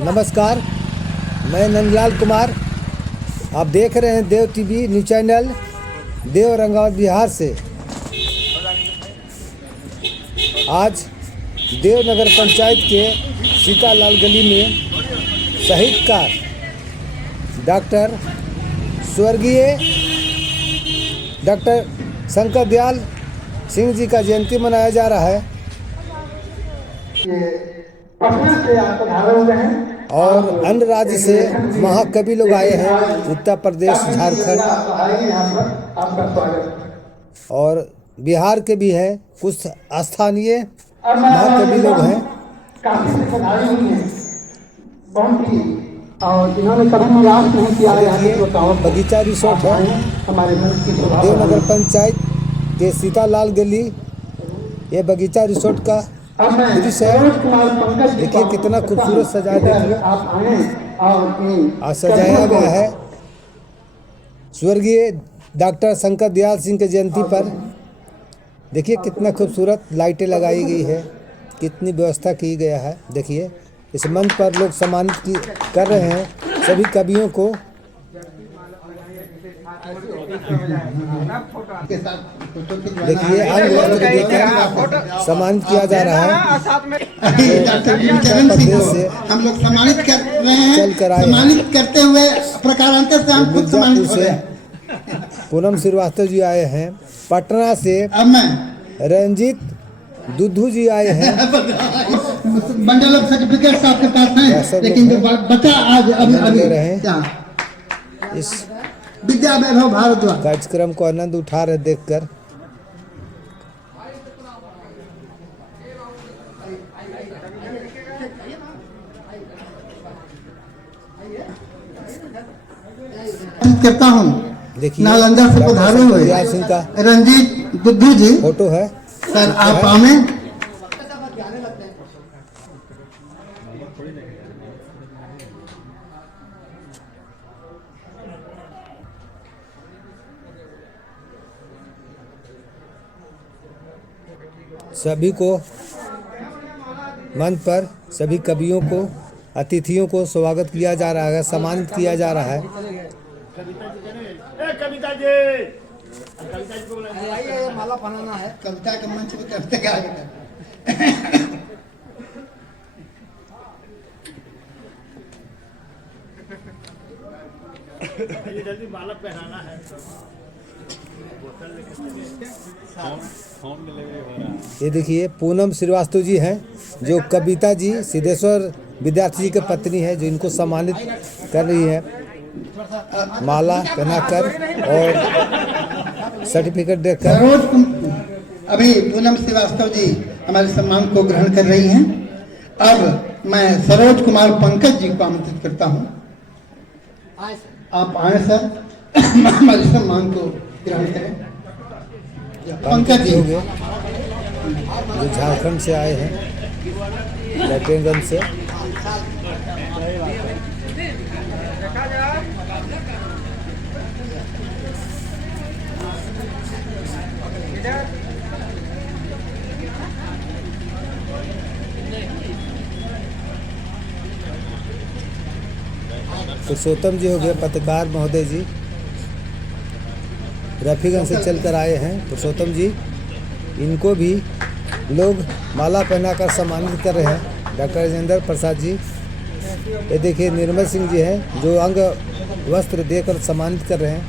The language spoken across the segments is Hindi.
नमस्कार, मैं नंदलाल कुमार। आप देख रहे हैं देव टीवी न्यूज चैनल, देव औरंगाबाद बिहार से। आज देव नगर पंचायत के सीतालाल गली में शहीदकार डॉक्टर स्वर्गीय डॉक्टर शंकर दयाल सिंह जी का जयंती मनाया जा रहा है और अन्य राज्य से महाकवि लोग आए हैं, उत्तर प्रदेश, झारखंड और बिहार के भी हैं। कुछ स्थानीय महाकवि लोग हैं और इन्होंने कभी निराश नहीं किया। बगीचा रिसोर्ट है देव नगर पंचायत के सीतालाल गली। ये बगीचा रिसोर्ट का दृश्य है। देखिए कितना खूबसूरत सजाया, देखिए आज सजाया गया है स्वर्गीय डॉक्टर शंकर दयाल सिंह के जयंती पर। देखिए कितना खूबसूरत लाइटें लगाई गई है, कितनी व्यवस्था की गया है। देखिए इस मंच पर लोग सम्मानित कर रहे हैं सभी कवियों को। देखिए अंग वस्त्र देकर सम्मानित किया जा रहा है। हम लोग सम्मानित कर रहे हैं, चल कर आए सम्मानित करते हुए प्रकारांतर से हम खुद सम्मानित कर रहे हैं। पूनम श्रीवास्तव जी आए हैं। पटना से रंजीत दुद्धू जी आए हैं। बंडल ऑफ सर्टिफिकेट्स आपके पास हैं, लेकिन जो बचा आज अभी रहे हैं इस विद्या वैभव भारद्वाज कार्यक्रम को आनंद उठा रहे देखकर। करता हूँ। देखिए नालंदा से पधारे हुए सिंह का रंजीत दुद्धू जी फोटो है। सर आप आमे। सभी को मंच पर सभी कवियों को, अतिथियों को स्वागत किया जा रहा है, सम्मानित किया जा रहा है। कविता जी को माला पहनाना है। कविता के मंच पे करते क्या जल्दी माला पहनाना है। ये देखिए पूनम श्रीवास्तव जी हैं, जो कविता जी सिद्धेश्वर विद्यार्थी जी की पत्नी है, जो इनको सम्मानित कर रही है माला पहनाकर और सर्टिफिकेट देकर। अभी पूनम श्रीवास्तव जी हमारे सम्मान को ग्रहण कर रही हैं। अब मैं सरोज कुमार पंकज जी को आमंत्रित करता हूं। आप आए सर, हमारे सम्मान को ग्रहण करें। पंकज जी जो झारखंड से आए हैं, लैटेनगंज से। पुरुषोत्तम जी हो गए, पत्रकार महोदय जी रफीगंज से चलकर आए हैं। पुरुषोत्तम जी, इनको भी लोग माला पहनाकर सम्मानित कर रहे हैं। डॉक्टर राजेंद्र प्रसाद जी, ये देखिए निर्मल सिंह जी हैं, जो अंग वस्त्र देकर सम्मानित कर रहे हैं।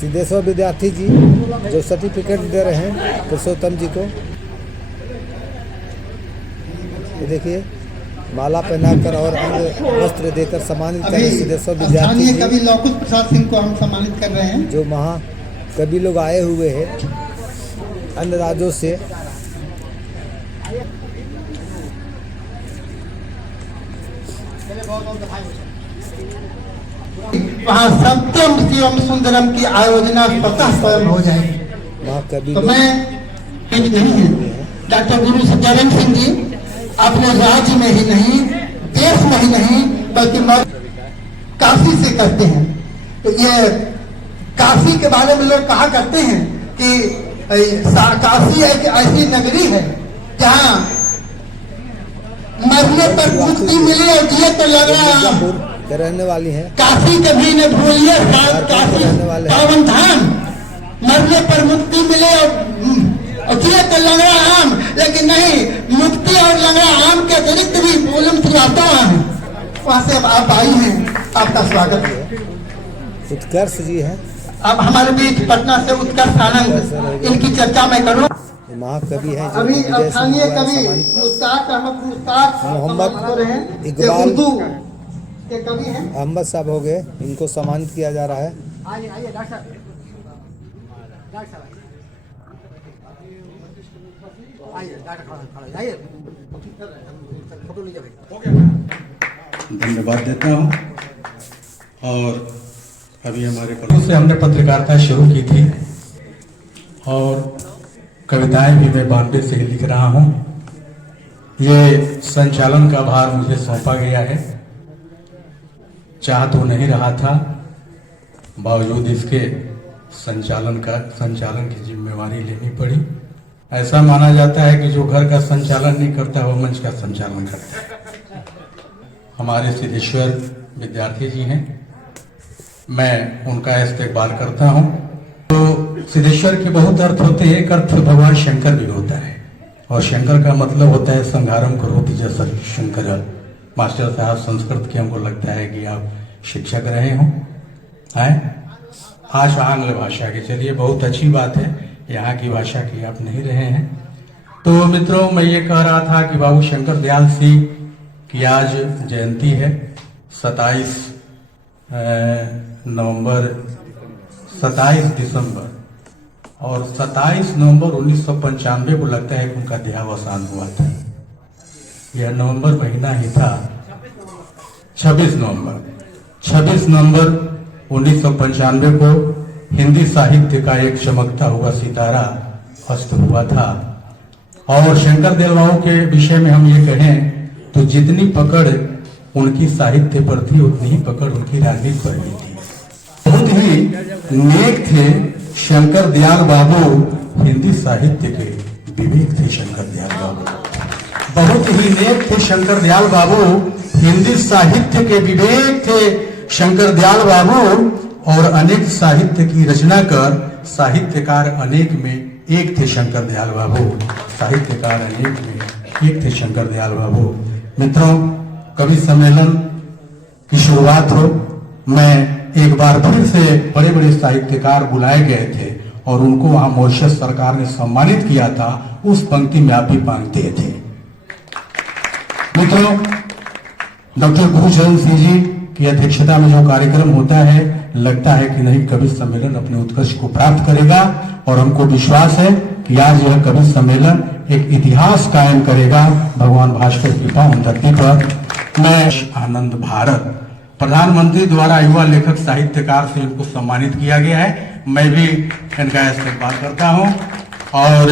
सिद्धेश्वर विद्यार्थी जी जो सर्टिफिकेट दे रहे हैं पुरुषोत्तम जी को। ये देखिए माला पहनाकर और अंग वस्त्र देकर सम्मानित कर रहे हैं सिद्धेश्वर विद्यार्थी जी। कवि लौकुश प्रसाद सिंह को हम सम्मानित कर रहे हैं, जो महाकवि लोग आए हुए हैं अन्य राज्यों से। वहाँ सत्यम शिवम सुंदरम की आयोजना स्वतः स्वयं हो जाएगी। महाकवि तो मैं नहीं है डॉक्टर गुरु सत्यानंद सिंह जी अपने राज्य में ही नहीं, देश में ही नहीं, बल्कि काशी से करते हैं। तो ये काशी के बारे में लोग कहा करते हैं कि काशी एक ऐसी नगरी है जहाँ मरने पर मुक्ति मिली और दिए तो लग रहा है आम। मिर्जापुर के रहने वाली हैं। काशी कभी न भूलिए काशी पावन धाम, मरने पर मुक्ति मिले और दिए तो लग रहा आम, लेकिन नहीं, मुक्ति और लग रहा आम के अतिरिक्त भी पूनम खिलाता है। वहां से अब आप आई हैं, आपका स्वागत है। उत्कर्ष जी हैं, अब हमारे बीच पटना से उत्कर्ष आनंद, इनकी चर्चा मैं करूं। महाकवि हैं अभी विजय स्थानीय सिंह कवि सम्मानित मुश्ताक अहमद मुश्ताक मोहम्मद हो रहे हैं, ये इकबाल उर्दू के कवि हैं। अहमद साहब हो गए, इनको सम्मानित किया जा रहा है। आइए आइए डॉक्टर साहब, डॉक्टर साहब आइए, डॉक्टर खड़ा आइए, फोटो लीजिए भाई। धन्यवाद देता हूं। और अभी हमारे से हमने पत्रकारिता शुरू की थी और कविताएं भी मैं 92 से ही लिख रहा हूं। ये संचालन का भार मुझे सौंपा गया है, चाह तो नहीं रहा था, बावजूद इसके संचालन की जिम्मेवारी लेनी पड़ी। ऐसा माना जाता है कि जो घर का संचालन नहीं करता वो मंच का संचालन करता है। हमारे सिद्धेश्वर विद्यार्थी जी हैं, मैं उनका इस्तेकबाल करता हूं। तो सिद्धेश्वर के बहुत अर्थ होते हैं। एक अर्थ भगवान शंकर भी होता है और शंकर का मतलब होता है संहारम करोति जैसा शंकर। मास्टर साहब संस्कृत के, हमको लगता है कि आप शिक्षक रहे हों, हैं आज आंग्ल भाषा की। चलिए बहुत अच्छी बात है, यहाँ की भाषा की आप नहीं रहे हैं। तो मित्रों, मैं ये कह रहा था कि बाबू शंकर दयाल सिंह की आज जयंती है। 27 दिसंबर और 27 नवंबर 1995 को लगता है कि उनका देहावसान हुआ था। यह नवंबर महीना ही था। 26 नवंबर 1995 को हिंदी साहित्य का एक चमकता हुआ सितारा अस्त हुआ था। और शंकर दयाल बाबू के विषय में हम ये कहें तो जितनी पकड़ उनकी साहित्य पर थी उतनी ही पकड़ उनकी राजनीति पर भी थी। बहुत ही नेक थे शंकर दयाल बाबू, हिंदी साहित्य के विवेक थे शंकर दयाल बाबू। बहुत ही नेक थे शंकर दयाल बाबू, हिंदी साहित्य के विवेक थे शंकर दयाल बाबू। और अनेक साहित्य की रचना कर साहित्यकार अनेक में एक थे शंकर दयाल बाबू। साहित्यकार अनेक में एक थे शंकर दयाल बाबू। मित्रों, कवि सम्मेलन की शुरुआत हो, मैं एक बार फिर से बड़े बड़े साहित्यकार बुलाए गए थे और उनको वहां मॉरिशस सरकार ने सम्मानित किया था। उस पंक्ति में आप भी मांगते थे। मित्रों, डॉक्टर गुरुचरण सिंह जी की अध्यक्षता में जो कार्यक्रम होता है, लगता है कि नहीं कवि सम्मेलन अपने उत्कर्ष को प्राप्त करेगा। और हमको विश्वास है कि आज यह कवि सम्मेलन एक इतिहास कायम करेगा भगवान भास्कर की पावन धरती पर। मैं आनंद भारत प्रधानमंत्री द्वारा युवा लेखक साहित्यकार से इनको सम्मानित किया गया है। मैं भी इनका इस्तेमाल करता हूं। और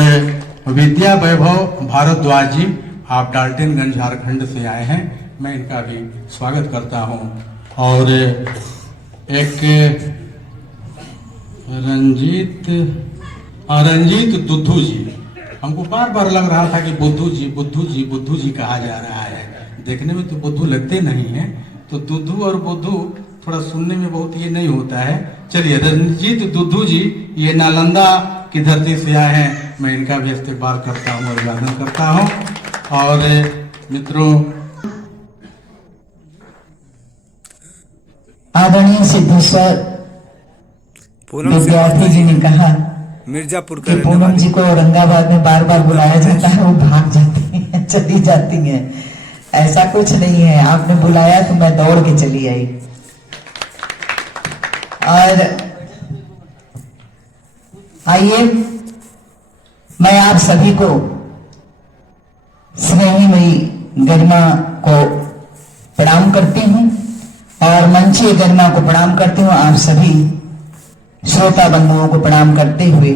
विद्या वैभव भारद्वाज जी, आप डाल्टनगंज झारखंड से आए हैं, मैं इनका भी स्वागत करता हूं। और एक रंजीत दुद्धू जी, हमको बार बार लग रहा था कि बुद्धू जी कहा जा रहा है। देखने में तो बुद्धू लगते नहीं है, तो दुद्धू और बुद्धू थोड़ा सुनने में बहुत ये नहीं होता है। चलिए, रंजीत दुद्धू जी ये नालंदा की धरती से आए हैं, मैं इनका भी इस्तेमाल करता हूँ, अभिवादन करता हूँ। और मित्रों, आदरणीय सिद्धेश्वर विद्यार्थी जी ने कहा मिर्जापुर कि पूनम जी को औरंगाबाद में बार बार बुलाया जाता है, वो भाग जाती हैं, चली जाती हैं। ऐसा कुछ नहीं है, आपने बुलाया तो मैं दौड़ के चली आई। और आइए, मैं आप सभी को स्नेहीमयी गरिमा को प्रणाम करती हूँ और मंचीय गरिमा को प्रणाम करती हूँ। आप सभी श्रोता बंधुओं को प्रणाम करते हुए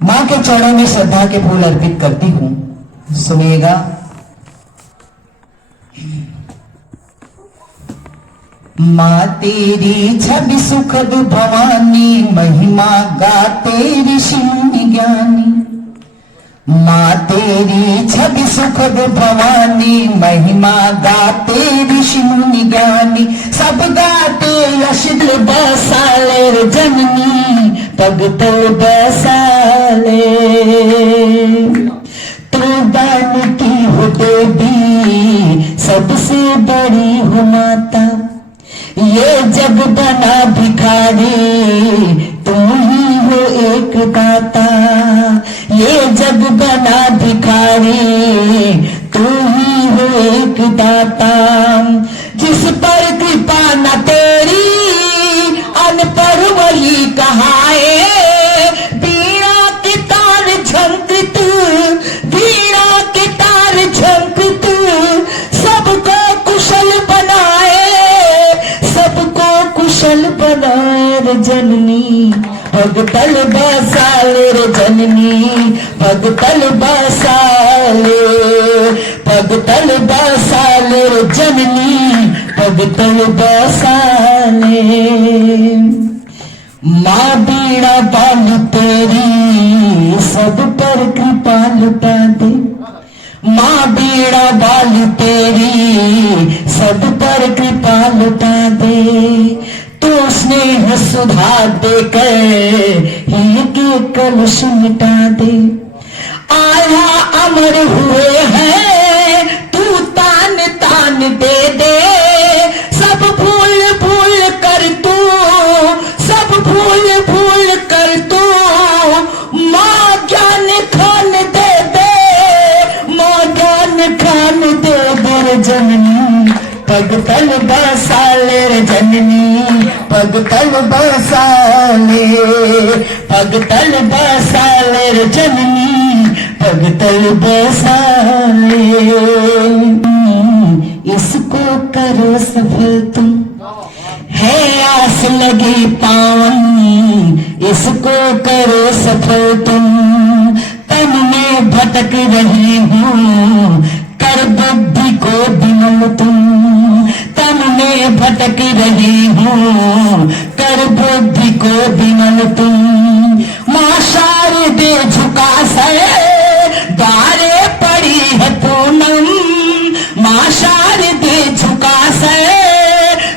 मां के चरणों में श्रद्धा के फूल अर्पित करती हूँ। सुनिएगा। माँ तेरी छवि सुखद भवानी, महिमा गाते ऋषि ज्ञानी। माँ तेरी छवि सुखद भवानी, महिमा गाते ऋषि मुनि ज्ञानी, सब गाते यश बसाले जननी पग तल बसाले। तू दान की हो देवी सबसे बड़ी हो माता, ये जग बना भिखारी तू ही हो एक दाता, ये जग बना भिखारी तू ही हो एक दाता। जिस पर कृपा न तेरी अनपढ़ वही कहाए, बीड़ा के तार झंक तू, बीड़ा के तार झंक तू, सबको कुशल बनाए, सबको कुशल बनाए रे जननी पग तल बसाले रे जननी पग तल बसाले, पग तल बसाले रे जननी पग तल बसाले। माँ बीड़ा बाल तेरी सब पर कृपा लुटा दे, माँ बीड़ा बाल तेरी सब पर कृपा लुटा दे। तू स्नेह सुधा देकर ही के कलुष मिटा दे। आया अमर हुए हैं तू तान तान दे दे, सब भूल भूल कर तू, सब भूल भूल कर तू, माँ ज्ञान खान दे दे, माँ ज्ञान खान दे दे जननी पग तल बसाले रे जननी पग तल बसाले, पग तल बसाले रे जननी पग तल बसाले। इसको करो सफल तुम है आस लगी पावन, इसको करो सफल तुम तन में भटक रही हूँ, कर बुद्धि को विमल तुम तन में भटक रही हूँ, कर बुद्धि को विमल तुम। माँ शारदे झुका सर द्वारे पड़ी है पूनम, माँ शारदे झुका सर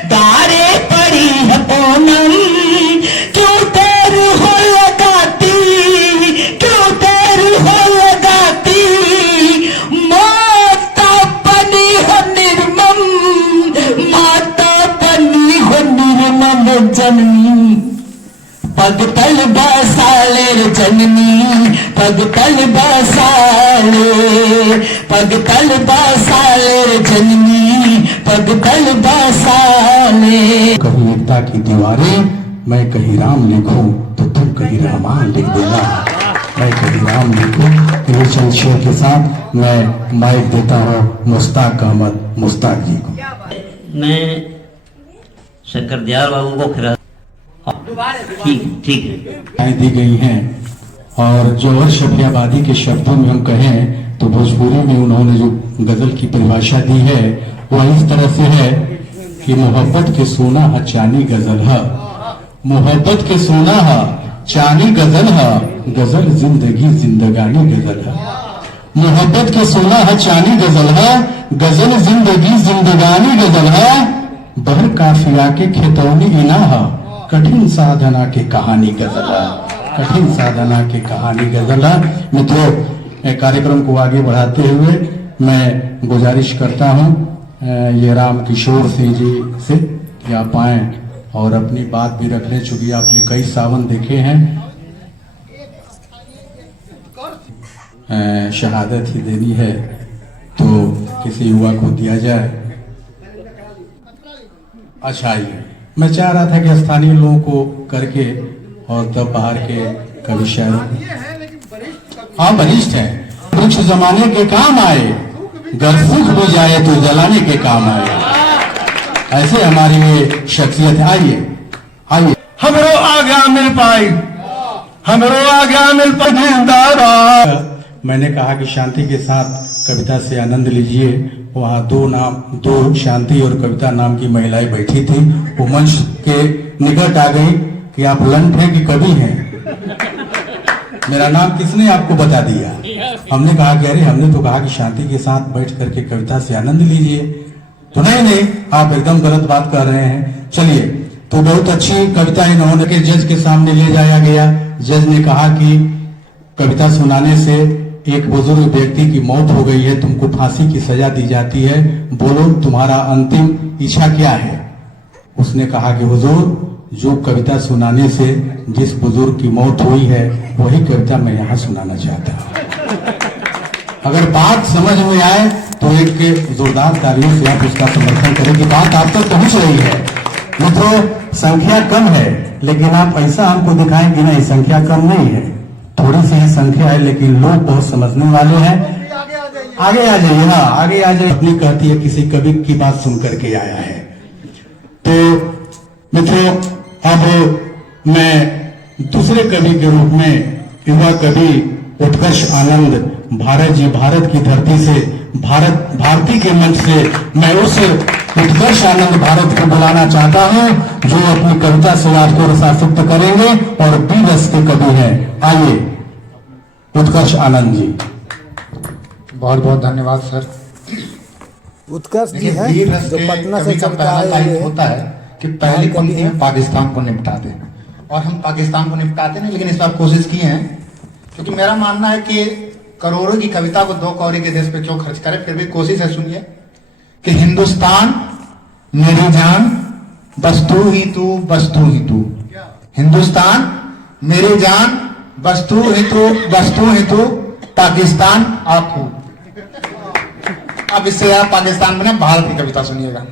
द्वारे पड़ी है पूनम। क्यों देर हो लगाती, क्यों देर हो लगाती, माता बनी हो निर्मम, माता बनी हो निर्मम जननी पग तल बसाले रे जननी पग तल बसाले, पग तल बसाले रे जननी पग तल बसाले। कहीं एकता की दीवारें मैं कहीं राम लिखूं तो तुम कहीं रहमान लिख देना, मैं कहीं राम लिखूं। ये चंद शेर के साथ मैं माइक देता हूँ मुश्ताक अहमद मुश्ताक जी को। मैं शक्कर बाबू को खिला ठीक है दी गई हैं और जौहर शफियाबादी के शब्दों में हम कहें तो भोजपुरी में उन्होंने जो गजल की परिभाषा दी है वो इस तरह से है कि मोहब्बत के सोना है चांदी गजल है, मोहब्बत के सोना है चांदी गजल है, गजल जिंदगी जिंदगानी गजल है। मोहब्बत के सोना है चांदी गजल है, गजल जिंदगी जिंदगानी गजल है। बहर काफिया के खेतौनी इना है, कठिन साधना की कहानी गजल है, कठिन साधना की कहानी गजल है। मित्रों, कार्यक्रम को आगे बढ़ाते हुए मैं गुजारिश करता हूं ये राम किशोर सिंह जी से कि आप आए और अपनी बात भी रख लें, चूंकि आपने कई सावन देखे हैं। शहादत ही देनी है तो किसी युवा को दिया जाए। अच्छा, आइए, मैं चाह रहा था कि स्थानीय लोगों को करके और तब बाहर के कवि शायरी। हाँ, वरिष्ठ है, वृक्ष जमाने के काम आए, घर सूख भी जाए तो जलाने के काम आए। ऐसे हमारी ये शख्सियत है। आइए आइए, हमरो आज्ञा मिल पाई, हमरो आज्ञा मिल पाई। मैंने कहा कि शांति के साथ कविता से आनंद लीजिए। वहाँ दो शांति और कविता नाम की महिलाएं बैठी थी। वो मंच के निकट आ गई कि आप लंठ हैं कि कवि हैं। मेरा नाम किसने आपको बता दिया? हमने कहा कि अरे हमने तो कहा कि शांति के साथ बैठ करके कविता से आनंद लीजिए। तो नहीं, आप एकदम गलत बात कर रहे हैं। चलिए, तो बहुत अच्छी कविता इन्होंने के जज के सामने ले जाया गया। जज ने कहा कि कविता सुनाने से एक बुजुर्ग व्यक्ति की मौत हो गई है, तुमको फांसी की सजा दी जाती है, बोलो तुम्हारा अंतिम इच्छा क्या है। उसने कहा कि हुजूर, जो कविता सुनाने से जिस बुजुर्ग की मौत हुई है वही कविता मैं यहाँ सुनाना चाहता हूँ। अगर बात समझ में आए तो एक जोरदार तालियों से आप उसका समर्थन करें कि बात आप तक पहुंच रही है। मित्रों, संख्या कम है, लेकिन आप ऐसा हमको दिखाएं कि नहीं संख्या कम नहीं है, थोड़ी सी ही संख्या है, लेकिन लोग बहुत समझने वाले हैं। आगे आ जाइए, हाँ आगे आ जाइए। अपनी कहती है किसी कवि की बात सुन करके आया है। तो मित्रों, अब मैं दूसरे कवि के रूप में युवा कवि उत्कर्ष आनंद भारत जी, भारत की धरती से, भारती के मंच से मैं उस उत्कर्ष आनंद भारत को बुलाना चाहता हूं जो अपनी कविता से आपको रसासिक्त करेंगे और बी रस के कवि हैं। आइए उत्कर्ष आनंद जी। बहुत बहुत धन्यवाद सर। उत्कर्ष जी देखिए, हैं वीर रस जो के पटना कवि से का चलकर पहला आए लाइन हुए होता है कि पहली कवि पंक्ति हैं। में पाकिस्तान को निपटा दें, और हम पाकिस्तान को निपटाते नहीं, लेकिन इस बार कोशिश की है, क्योंकि मेरा मानना है कि करोड़ों की कविता को 2 कौड़ी के देश पे क्यों खर्च करें। फिर भी कोशिश है, सुनिए कि हिंदुस्तान मेरी जान, बस तू ही तू, बस तू ही तू। हिंदुस्तान मेरी जान, बस तू ही तू, बस तू ही तू, पाकिस्तान आप हो। अब इससे आप पाकिस्तान में भारत की कविता सुनिएगा।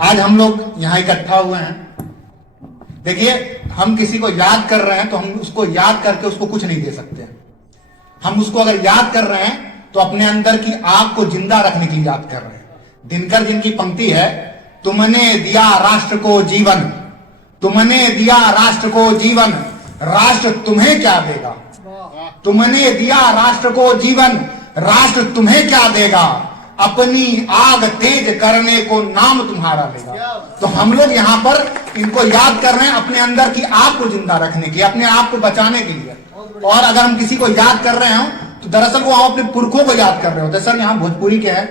आज हम लोग यहाँ इकट्ठा हुए हैं। देखिए, हम किसी को याद कर रहे हैं तो हम उसको याद करके उसको कुछ नहीं दे सकते। हम उसको अगर याद कर रहे हैं तो अपने अंदर की आग को जिंदा रखने के लिए याद कर रहे हैं। दिनकर जिनकी पंक्ति है, तुमने दिया राष्ट्र को जीवन, तुमने दिया राष्ट्र को जीवन, राष्ट्र तुम्हें क्या देगा। तुमने दिया राष्ट्र को जीवन, राष्ट्र तुम्हें क्या देगा, अपनी आग तेज करने को नाम तुम्हारा लेगा। तो हम लोग यहाँ पर इनको याद कर रहे हैं अपने अंदर की आग को जिंदा रखने की, अपने आप को बचाने के लिए। और अगर हम किसी को याद कर रहे हो तो दरअसल वो हम अपने पुरखों को याद कर रहे होते। सर, यहाँ भोजपुरी के है,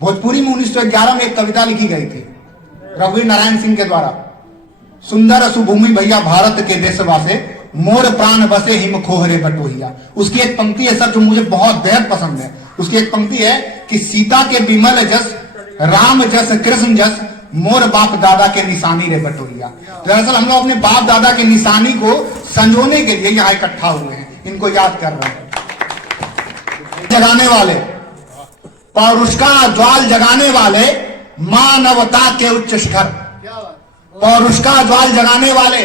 भोजपुरी में 1911 में एक कविता लिखी गई थी रघुवीर नारायण सिंह के द्वारा, सुंदर सुभूमि भैया भारत के देशवासे, मोर प्राण बसे हिम खोहरे बटोहिया। उसकी एक पंक्ति है सर जो मुझे बहुत बेहद पसंद है। उसकी एक पंक्ति है कि सीता के विमल जस, राम जस, कृष्ण जस, मोर बाप दादा के निशानी रे बटोहिया। दरअसल हम लोग अपने बाप दादा के निशानी को संजोने के लिए यहाँ इकट्ठा हुए हैं, इनको याद कर रहे हैं। जगाने वाले, पौरुष का ज्वाल जगाने वाले, मानवता के उच्च शिखर, पौरुष का ज्वाल जगाने वाले,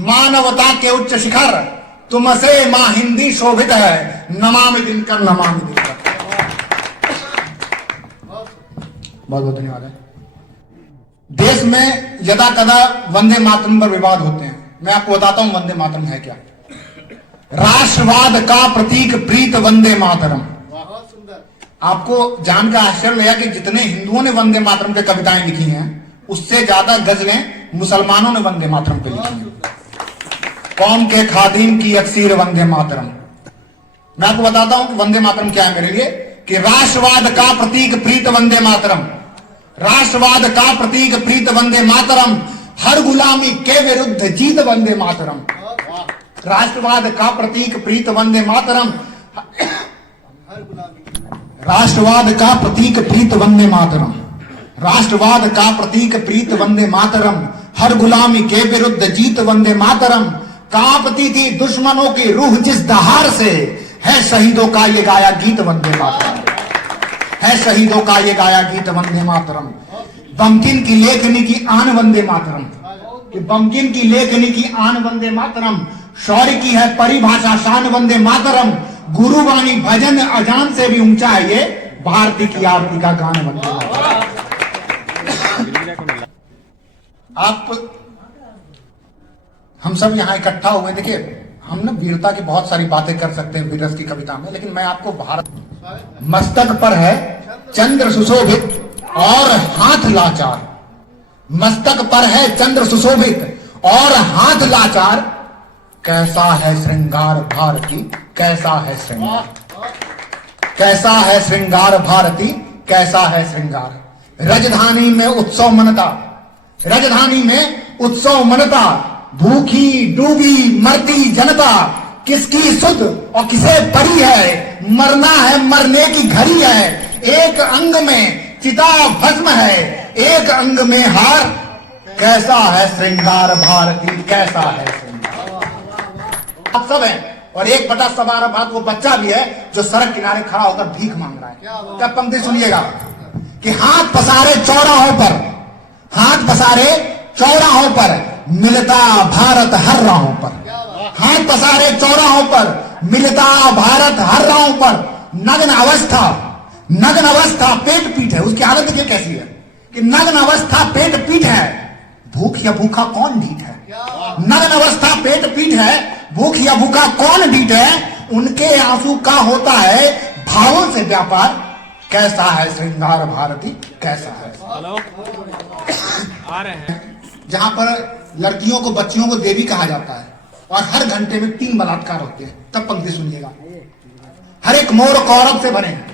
मानवता के उच्च शिखर, तुमसे मां हिंदी शोभित है, नमामि दिनकर, नमामि दिनकर। बहुत बहुत धन्यवाद है। देश में यदा कदा वंदे मातरम पर विवाद होते हैं। मैं आपको बताता हूं वंदे मातरम है क्या। राष्ट्रवाद का प्रतीक प्रीत वंदे मातरम। आपको जानकर आश्चर्य लगा कि जितने हिंदुओं ने वंदे मातरम पे कविताएं लिखी हैं, उससे ज्यादा गजलें मुसलमानों ने वंदे मातरम पे लिखी हैं। कौम के खादिम की अक्सीर वंदे मातरम। मैं आपको बताता हूं कि वंदे मातरम क्या है मेरे लिए, कि राष्ट्रवाद का प्रतीक प्रीत वंदे मातरम, राष्ट्रवाद का प्रतीक प्रीत वंदे मातरम, हर गुलामी के विरुद्ध जीत वंदे मातरम। राष्ट्रवाद का प्रतीक प्रीत वंदे मातरम, राष्ट्रवाद का प्रतीक प्रीत वंदे मातरम, राष्ट्रवाद का प्रतीक प्रीत वंदे मातरम, हर गुलामी के विरुद्ध जीत वंदे मातरम। कांपती थी दुश्मनों की रूह जिस दहाड़ से, है शहीदों का ये गाया गीत वंदे मातरम, है शहीदों का ये गाया गीत वंदे मातरम। बंकिम की लेखनी की आन वंदे मातरम, बंकिम की लेखनी की आन वंदे मातरम, शौर्य की है परिभाषा शान वंदे मातरम। गुरुवाणी भजन अजान से भी ऊंचा है ये, भारती की आरती का गान वंदे मातरम। आप हम सब यहाँ इकट्ठा हुए, देखिए हम ना वीरता की बहुत सारी बातें कर सकते हैं वीररस की कविता में, लेकिन मैं आपको भारत, मस्तक पर है चंद्र सुशोभित और हाथ लाचार, मस्तक पर है चंद्र सुशोभित और हाथ लाचार, कैसा है श्रृंगार भारती, कैसा है श्रृंगार। कैसा है श्रृंगार भारती, कैसा है श्रृंगार। राजधानी में उत्सव मनता, राजधानी में उत्सव मनता, भूखी डूबी मरती जनता, किसकी सुध और किसे पड़ी है, मरना है मरने की घड़ी है। एक अंग में चिता भस्म है, एक अंग में हार, कैसा है श्रृंगार भारती, कैसा है श्रृंगार। आप सब हैं और 1/12 वो बच्चा भी है जो सड़क किनारे खड़ा होकर भीख मांग रहा है। क्या पंक्ति सुनिएगा कि हाथ पसारे चौराहों पर, हाथ पसारे चौराहों पर, मिलता भारत हर राहों पर। हाथ पसारे चौराहों पर, मिलता भारत हर राहों पर। नग्न अवस्था, नग्न अवस्था पेट पीठ है। उसकी हालत देखिए कैसी है कि नग्न अवस्था पेट पीठ है, भूख या भूखा कौन ढीठ है। नग्न अवस्था पेट पीठ है, भूख या भूखा कौन ढीठ है। उनके आंसू का होता है भावों से व्यापार, कैसा है श्रृंगार भारती, कैसा है। जहां पर लड़कियों को, बच्चियों को देवी कहा जाता है और हर घंटे में 3 बलात्कार होते हैं। तब पंक्ति सुनिएगा, हर एक मोड़ कौरव से भरे हैं,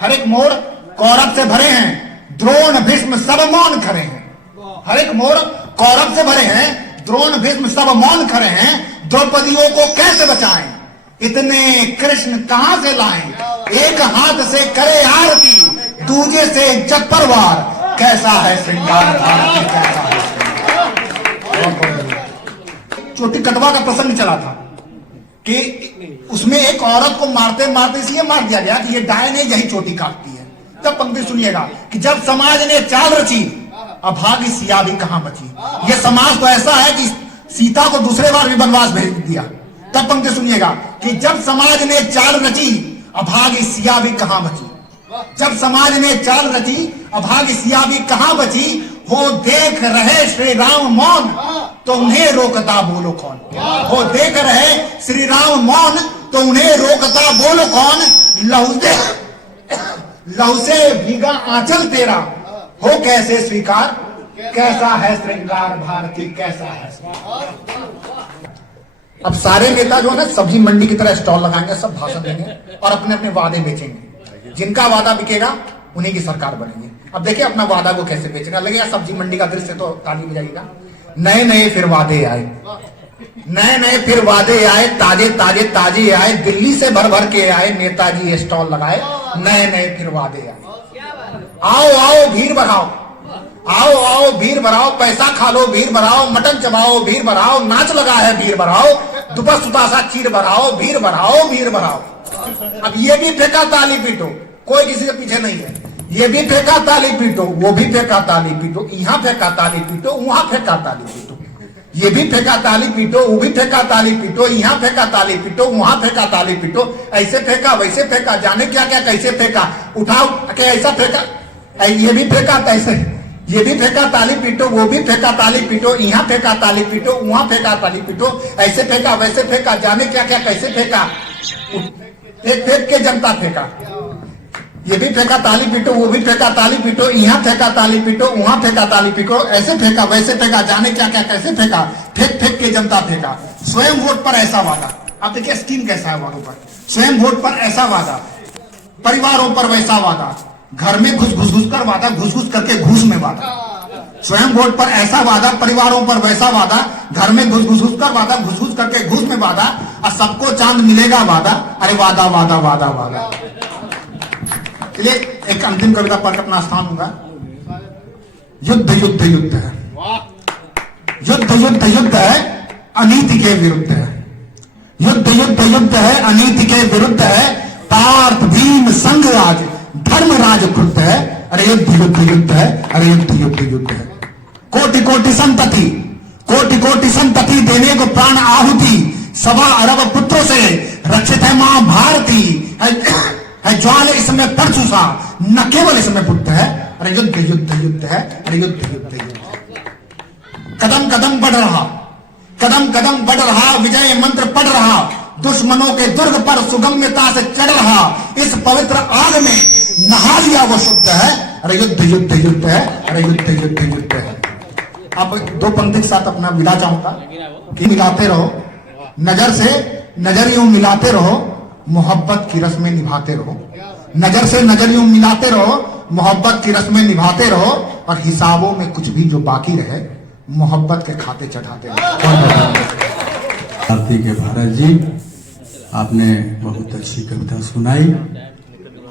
हर एक मोड़ कौरव से भरे हैं, द्रोण भीष्म सब मौन खड़े हैं। हर एक मोड़ कौरव से भरे हैं, द्रोण भीष्म सब मौन खड़े हैं। द्रौपदियों को कैसे बचाएं, इतने कृष्ण कहां से लाएं। एक हाथ से करे आरती, दूजे से जग परवार, कैसा है श्रृंगार भारती, कैसा है श्रृंगार। चोटी कटवा का प्रसंग चला था कि उसमें एक औरत को मारते मारते इसलिए मार दिया गया कि ये डायन है, यही चोटी काटती है। तब पंक्ति सुनिएगा कि जब समाज ने चाल रची, अभागी सिया भी कहां बची। ये समाज तो ऐसा है कि सीता को दूसरे बार भी वनवास भेज दिया। तब पंक्ति सुनिएगा कि जब समाज ने चाल रची, अभागी सिया भी कहां बची। जब समाज ने चाल रची, अभागी सिया भी कहां बची। हो देख रहे श्री राम मौन, तो उन्हें रोकता बोलो कौन। हो देख रहे श्री राम मौन, तो उन्हें रोकता बोलो कौन। लहू से भीगा आंचल तेरा, हो कैसे स्वीकार, कैसा है श्रृंगार भारती, कैसा है। अब सारे नेता जो है ना सब्जी मंडी की तरह स्टॉल लगाएंगे, सब भाषण देंगे और अपने अपने वादे बेचेंगे। जिनका वादा बिकेगा उन्हीं की सरकार बनेगी। अब देखिए अपना वादा को कैसे बेचेगा। लगेगा सब्जी मंडी का दृश्य तो ताली बजाएगा। नए नए फिर वादे आए, नए नए फिर वादे आए, ताजे ताजे ताजे आए, दिल्ली से भर भर के आए नेताजी स्टॉल लगाए। नए नए फिर वादे आए, आओ आओ भीड़ बढ़ाओ, आओ आओ भीड़ बढ़ाओ, पैसा खा लो भीड़ बढ़ाओ, मटन चबाओ भीड़ बढ़ाओ, नाच लगा है भीड़ बढ़ाओ, दुपस सुतासा चीर बढ़ाओ, भीड़ बढ़ाओ भीड़ बढ़ाओ। अब ये भी फेंका ताली पीटो, कोई किसी के पीछे नहीं है। ये भी फेंका ताली पीटो, वो भी फेंका ताली पीटो, यहाँ फेंका ताली पीटो, वहां फेंका ताली पीटो। ये भी फेंका ताली पीटो, वो भी फेंका ताली पीटो, यहाँ फेंका ताली पीटो, वहां फेंका ताली पीटो। ऐसे फेंका वैसे फेंका, जाने क्या क्या कैसे फेंका, उठाओ के ऐसा फेंका, ये भी फेंका तैसे, ये भी फेंका ताली पीटो, वो भी फेंका ताली पीटो, यहाँ फेंका ताली पीटो, वहां फेंका ताली पीटो। ऐसे फेंका वैसे फेंका, जाने क्या क्या कैसे फेंका, फेंक फेंक के जनता फेंका। ये भी फेंका ताली पीटो, वो भी फेंका ताली पीटो, यहाँ फेंका ताली पीटो, वहां फेंका ताली पीटो। ऐसे फेंका वैसे फेंका, जाने क्या क्या कैसे फेंका, फेंक फेंक के जनता फेंका। स्वयं वोट पर ऐसा वादा, आप देखिए स्कीम कैसा है वादों पर। स्वयं वोट पर ऐसा वादा, परिवारों पर वैसा वादा, घर में घुस घुस कर वादा, घुस घुस करके घूस में वादा। स्वयं वोट पर ऐसा वादा, परिवारों पर वैसा वादा, घर में घुस घुस कर वादा, घुस घुस करके घूस में वादा, और सबको चांद मिलेगा वादा। अरे वादा वादा वादा वादा। चलिए एक अंतिम कविता पढ़कर अपना स्थान दूंगा। युद्ध युद्ध युद्ध है, युद्ध युद्ध युद्ध है, अनीति के विरुद्ध है। युद्ध युद्ध युद्ध है, अनीति के विरुद्ध है। पार्थ भीम संग राज, धर्मराज क्रुद्ध है। अरे युद्ध युद्ध युद्ध है, अरे युद्ध युद्ध युद्ध है। कोटि कोटि संतति, कोटि कोटि संतति देने को प्राण आहुति, 1.25 अरब पुत्रों से रक्षित है मां भारती। है ज्वाल इसमें परचूसा, न केवल इसमें पुत्र है। अरे युद्ध युद्ध युद्ध है, अरे युद्ध युद्ध युद्ध। कदम कदम बढ़ रहा, कदम कदम बढ़ रहा, विजय मंत्र पढ़ रहा, दुश्मनों के दुर्ग पर सुगम्यता से चढ़ रहा। इस पवित्र आग में नहा लिया वो शुद्ध है। अरे युद्ध युद्ध युद्ध है, अरे युद्ध युद्ध युद्ध है। अब 2 पंक्ति के साथ अपना मिला चाहूंगा कि मिलाते रहो, नजर से नजर यूं मिलाते रहो, मोहब्बत की रस्में निभाते रहो, नजर से नजर यूं मिलाते रहो, मोहब्बत की रस्में निभाते रहो, और हिसाबों में कुछ भी जो बाकी रहे मोहब्बत के खाते चढ़ाते रहो। भारती के भारत जी, आपने बहुत अच्छी कविता सुनाई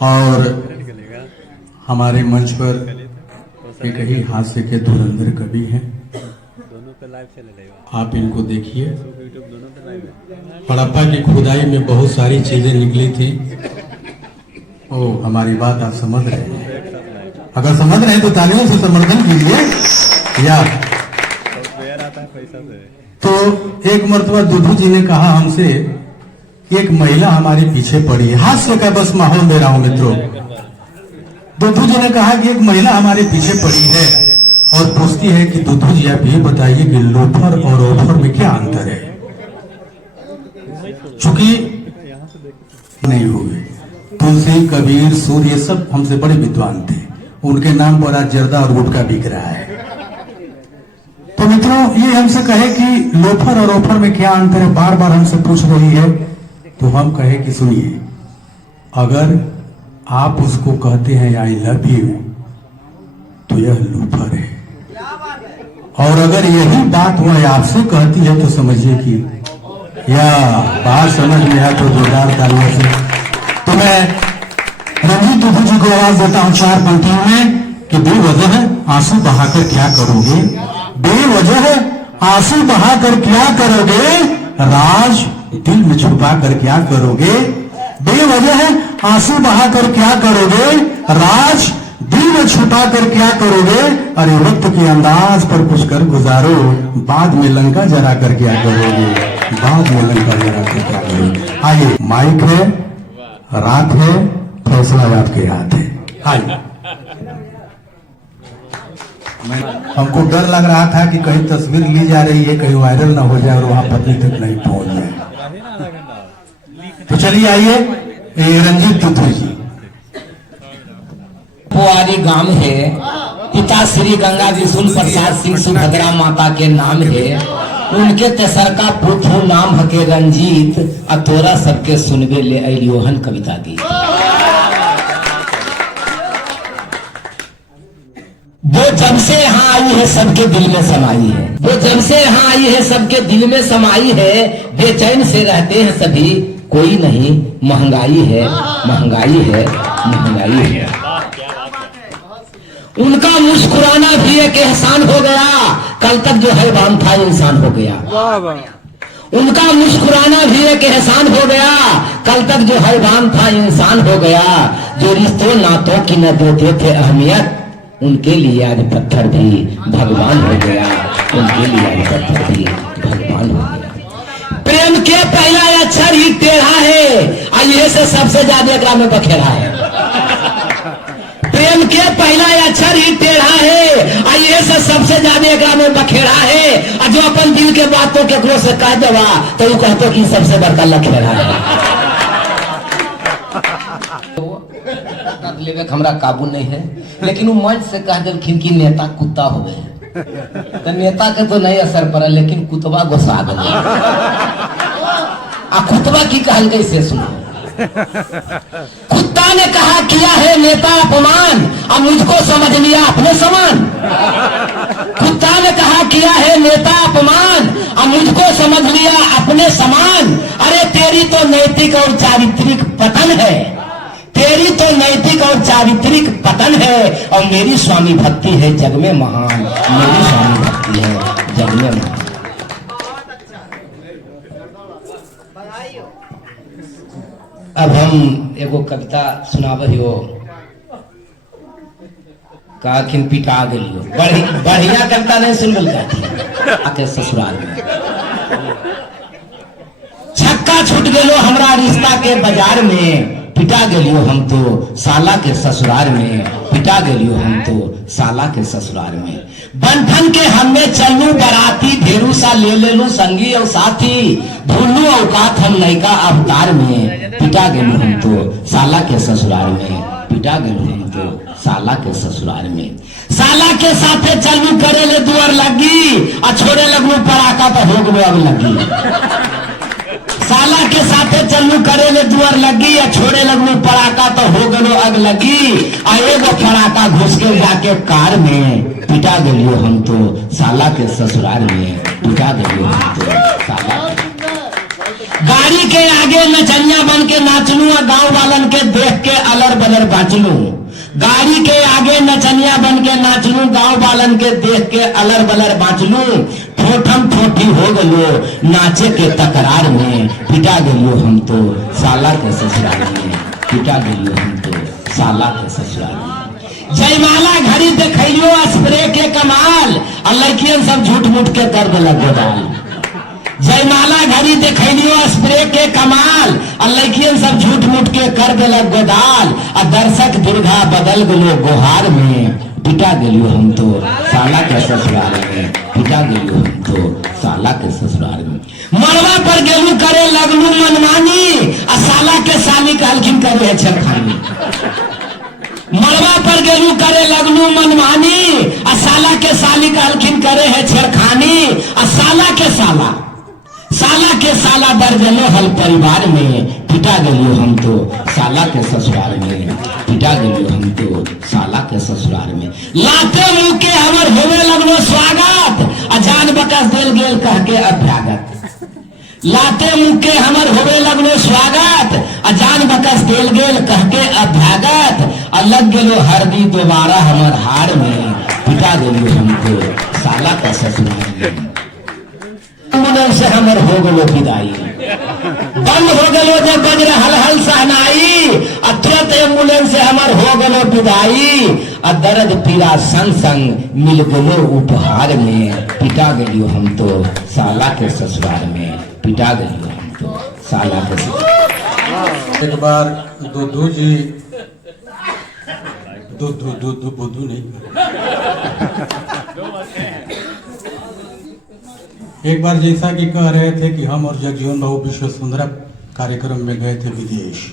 और हमारे मंच पर एक ही हास्य के धुरंधर कवि हैं, आप इनको देखिए। हड़प्पा की खुदाई में बहुत सारी चीजें निकली थी। ओ, हमारी बात आप समझ रहे हैं? अगर समझ रहे हैं तो तालियों से समर्थन कीजिए। या तो एक मर्तबा दुधू जी ने कहा हमसे कि एक महिला हमारे पीछे पड़ी है। हास्य का बस माहौल दे रहा हूं मित्रों। दुधू जी ने कहा कि एक महिला हमारे पीछे पड़ी है और पूछती है कि दुधू जी आप ये बताइए कि लोफर और ओफर में क्या अंतर है। चूंकि नहीं हुए, तुलसी, कबीर, सूर्य, ये सब हमसे बड़े विद्वान थे, उनके नाम पर आज जर्दा और गुटखा बिक रहा है। तो मित्रों, ये हमसे कहे कि लोफर और ओफर में क्या अंतर है, बार बार हमसे पूछ रही है, तो हम कहे कि सुनिए, अगर आप उसको कहते हैं आई लव यू तो यह लोफर है, और अगर यही बात वह आपसे कहती है तो समझिए कि या बात समझ में आया तो जोरदार तालियों से। तो मैं रंजीत दुधू जी को आवाज देता हूं 4 पंक्तियों में कि बेवजह आंसू बहाकर क्या करोगे, बेवजह आंसू बहाकर क्या करोगे, राज दिल में छुपा कर क्या करोगे, बेवजह आंसू बहाकर क्या करोगे, राज दिल में छुपा कर क्या करोगे, अरे वक्त के अंदाज पर कुछ कर गुजारो, बाद में लंका जरा कर क्या करोगे, बाद में लंका जरा कर क्या करोगे। आइए, माइक है, रात है, फैसला आपके हाथ है। आइए। हमको डर लग रहा था कि कहीं तस्वीर ली जा रही है, कहीं वायरल ना हो जाए और वहां पत्नी तक नहीं पहुंच जाए। तो चलिए आइए, रंजीत दुधू जी। पुआरी गांव है, पिता श्री गंगा विशुल प्रसाद सिंह सुभद्रा माता के नाम है, उनके तेसरका पुत्र नाम हके रंजीत, और तोरा सबके सुनबे ले अलियोहन कविता दी। वो जब से यहाँ आई है सबके दिल में समाई है, वो जब से यहाँ आई है सबके दिल में समाई है, बेचैन से रहते हैं सभी, कोई नहीं, महंगाई है, महंगाई है, महंगाई है। उनका मुस्कुराना भी एक एहसान हो गया, कल तक जो हैवान था इंसान हो गया। उनका मुस्कुराना भी एक एहसान हो गया, कल तक जो हैवान था इंसान हो गया। जो रिश्तों नातों की न देते थे अहमियत, उनके लिए आज पत्थर भी भगवान हो गया, उनके लिए आज पत्थर भी भगवान हो गया। प्रेम के पहला अक्षर ही टेढ़ा है, आइए से सबसे ज्यादा एकरा में बखेरा है। प्रेम के पहला अक्षर ही टेढ़ा है, आइए से सबसे ज्यादा एकरा में बखेरा है। और जो अपन दिल के बातों के क्रोध से कह देवा तो वो कहते कि सबसे बड़का लखेरा है। लेवे हमरा काबू नहीं है, लेकिन वो मंच से कह देलखिन कि नेता कुत्ता हो गए, तो नेता के तो नहीं असर पड़ा, लेकिन कुतबा घुसा गया। आ कुतबा की कहल गई से सुनो। कुत्ता ने कहा किया है नेता अपमान, अब मुझको समझ लिया अपने समान। कुत्ता ने कहा किया है नेता अपमान, अब मुझको समझ लिया अपने समान। अरे तेरी तो नैतिक और चारित्रिक पतन है, तेरी तो नैतिक और चारित्रिक पतन है, और मेरी स्वामी भक्ति है जग में महान, मेरी स्वामी भक्ति है जग में महान। अब हम एगो कविता सुनाबहियो, काखिन पिटा गलियो, बढ़िया कविता नहीं सुनल आके ससुराल में। छक्का छूट गलो हमरा रिश्ता के बाजार में, पिटा गलियो हम तो साला के ससुराल में, पिटा गलियो हम तो साला के ससुराल में। बंधन के हमें चलू बराती, ढेरू सा ले लू संगी और साथी, भूलू औकात हम नयका अवतार में, पिटा गलियो हम तो साला के ससुराल में, पिटा गलियो हम तो साला के ससुराल में। साला के साथे चलू करे ले दुआर लगी, और छोड़े लगू पराका पर हो गए अब लगी। साला के साथे चलू करे ले दुआर लगी या छोड़े लगू पड़ाका तो हो गलो अग लगी आ एगो पड़ाका घुस के जाके कार में पिटा गलियो हम तो साला के ससुराल में पिटा गलियो हम तो साला गाड़ी के आगे नचनिया बन के नाचलू और गांव वालन के देख के अलर बलर बाचलू गाड़ी के आगे नचनिया बन के नाचलू गांव वालन के देख के अलर बलर बाचलू ठोठम ठोठी हो गलो नाचे के तकरार में पिटा गलियो हम तो साला के ससुराल में पिटा गलियो हम तो साला के ससुराल में जयमाला घड़ी देखियो स्प्रे के कमाल और लड़कियन सब झूठ मूठ के कर देलक गोदाल जयमाला घड़ी देखियो स्प्रे के कमाल और लड़कियन सब झूठ मूठ के कर देलक गोदाल और दर्शक दुर्गा बदल गलो गोहार में पिटा गलियो हम तो साला के ससुराल में पिटा गलियो हम तो साला के ससुराल में मरवा पर गेलू करे लगलू मनमानी और साला के साली कहलखिन करे छेड़खानी मरवा पर गेलू करे लगलू मनमानी और साला के साली कहलखिन करे है छेड़खानी और साला के साला दर्जनों हल परिवार में पिटा गलियो हम तो साला के ससुराल में पिटा गलियो हम तो साला के ससुराल में लाते मुंह के हमर होवे लगलो स्वागत अजान बकस देल गेल कह के अभ्यागत लाते मुंह के हमर होवे लगलो स्वागत अजान बकस देल गेल कह के अभ्यागत अलग गेलो हरदी दोबारा हमर हार में पिटा गलियो हम तो साला के ससुराल में एम्बुलेंस से हमर हो गलो विदाई बंद हो गलो जब बज रहल हल सहनाई तुरंत एम्बुलेंस से हमर हो गलो विदाई आ दर्द पीड़ा संग संग मिल गलो उपहार में पिटा गलियो हम तो साला के ससुराल में पिटा गलियो हम तो साला के ससुराल। एक बार दुदू जी बुद्धू नहीं एक बार जैसा कि कह रहे थे कि हम और जगजीवन बाबू विश्व सुंदरा कार्यक्रम में गए थे विदेश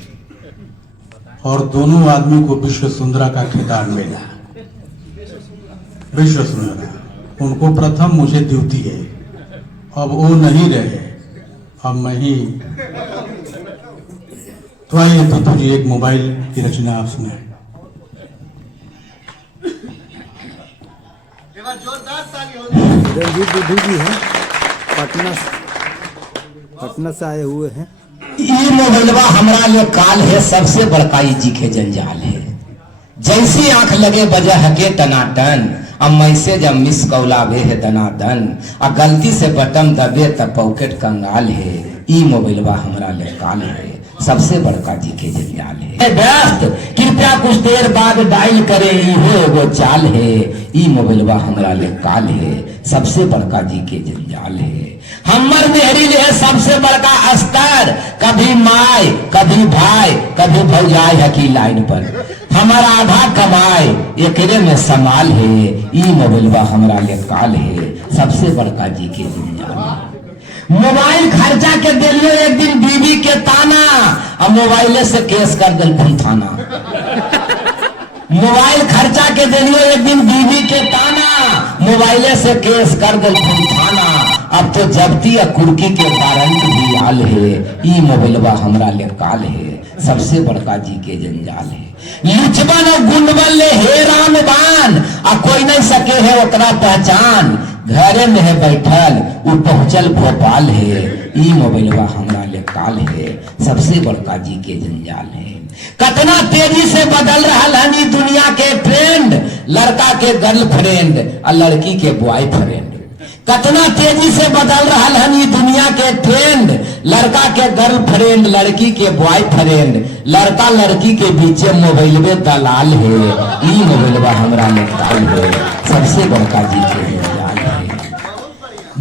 और दोनों आदमी को विश्व सुंदरा का खिताब मिला। विश्व सुंदरा उनको प्रथम, मुझे द्वितीय। अब वो नहीं रहे, अब मैं ही। तो आइए तो जी एक मोबाइल की रचना आप सुने। रंजीत बुद्धू जी हैं, पटना से आए हुए हैं। ये मोबाइलवा हमारा लिए काल है, सबसे बड़का जी के जंजाल है। जैसी आंख लगे बजह के टनाटन, अब मैसेज जब मिस कौलावे है दनादन, और गलती से बटन दबे तब पॉकेट कंगाल है। ई मोबाइलवा हमारा लिए काल है, सबसे बड़का जी के जंजाल है। व्यस्त कृपया कुछ देर बाद डायल करे, हो वो चाल है। ई मोबाइलवा हमारा लिए काल है, सबसे बड़का जी के जंजाल है। हमर मेहरी है सबसे बड़का अस्तर, कभी माय कभी भाई कभी भौजाई है की लाइन पर। हमारा आधा कमाए एकरे में समाल है। ई मोबाइलवा हमारा लिए काल है, सबसे बड़का जी के जंजाल है। मोबाइल खर्चा के दिलियो एक दिन बीवी के ताना, अब मोबाइले से केस कर दिल थाना। मोबाइल खर्चा के दिलियो एक दिन बीवी के ताना, मोबाइले से केस कर दिल थाना। अब तो जब्ती या कुर्की के वारंट भी आल है। ई मोबाइलवा हमरा ले काल है, सबसे बड़का जी के जंजाल है। लुचबन और गुंडबन ले हेरान बान, आ कोई नहीं सके है ओकरा पहचान। घरे में है बैठल वो पहुंचल भोपाल है। ई मोबाइलवा हमरा ले काल है, सबसे बड़का जी के जंजाल है। कितना तेजी से बदल रहा है दुनिया के ट्रेंड, लड़का के गर्लफ्रेंड और लड़की के बॉयफ्रेंड। कितना तेजी से बदल रहा है दुनिया के ट्रेंड, लड़का के गर्लफ्रेंड लड़की के बॉयफ्रेंड। लड़का लड़की के बीच मोबाइल में दलाल है। ई मोबाइलवा हमरा ले काल है, सबसे बड़का जी के जंजाल है।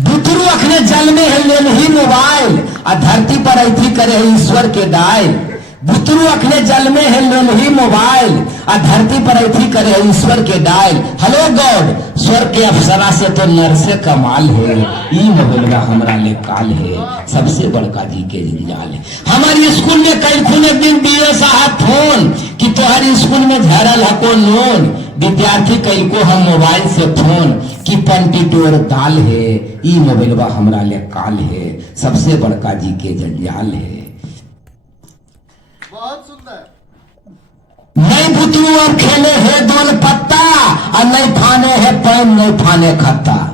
बुतरू अखने जल में है ले ही मोबाइल, आ धरती पर ऐथी करे ईश्वर के डायल। बुतरू अखने जल में है ले ही मोबाइल, आ धरती पर ऐथी करे ईश्वर के डायल। हेलो गॉड, स्वर्ग के अप्सरा से तो नर से कमाल है। ई मोबाइलवा हमरा ले काल है, सबसे बड़का जी के जंजाल है। हमारे स्कूल में कई खून एक दिन दिए साहब फोन कि तुम्हारी स्कूल में झरल है को लोन। विद्यार्थी कई को हम मोबाइल से फोन कि चिपन टिटोर दाल है, ई मोबाइलवा हमरा ले काल है, सबसे बड़का जी के जंजाल है। बहुत सुंदर। नहीं बुतरू अब खेले है दोल पत्ता, और नहीं फाने है पैन नहीं फाने खत्ता।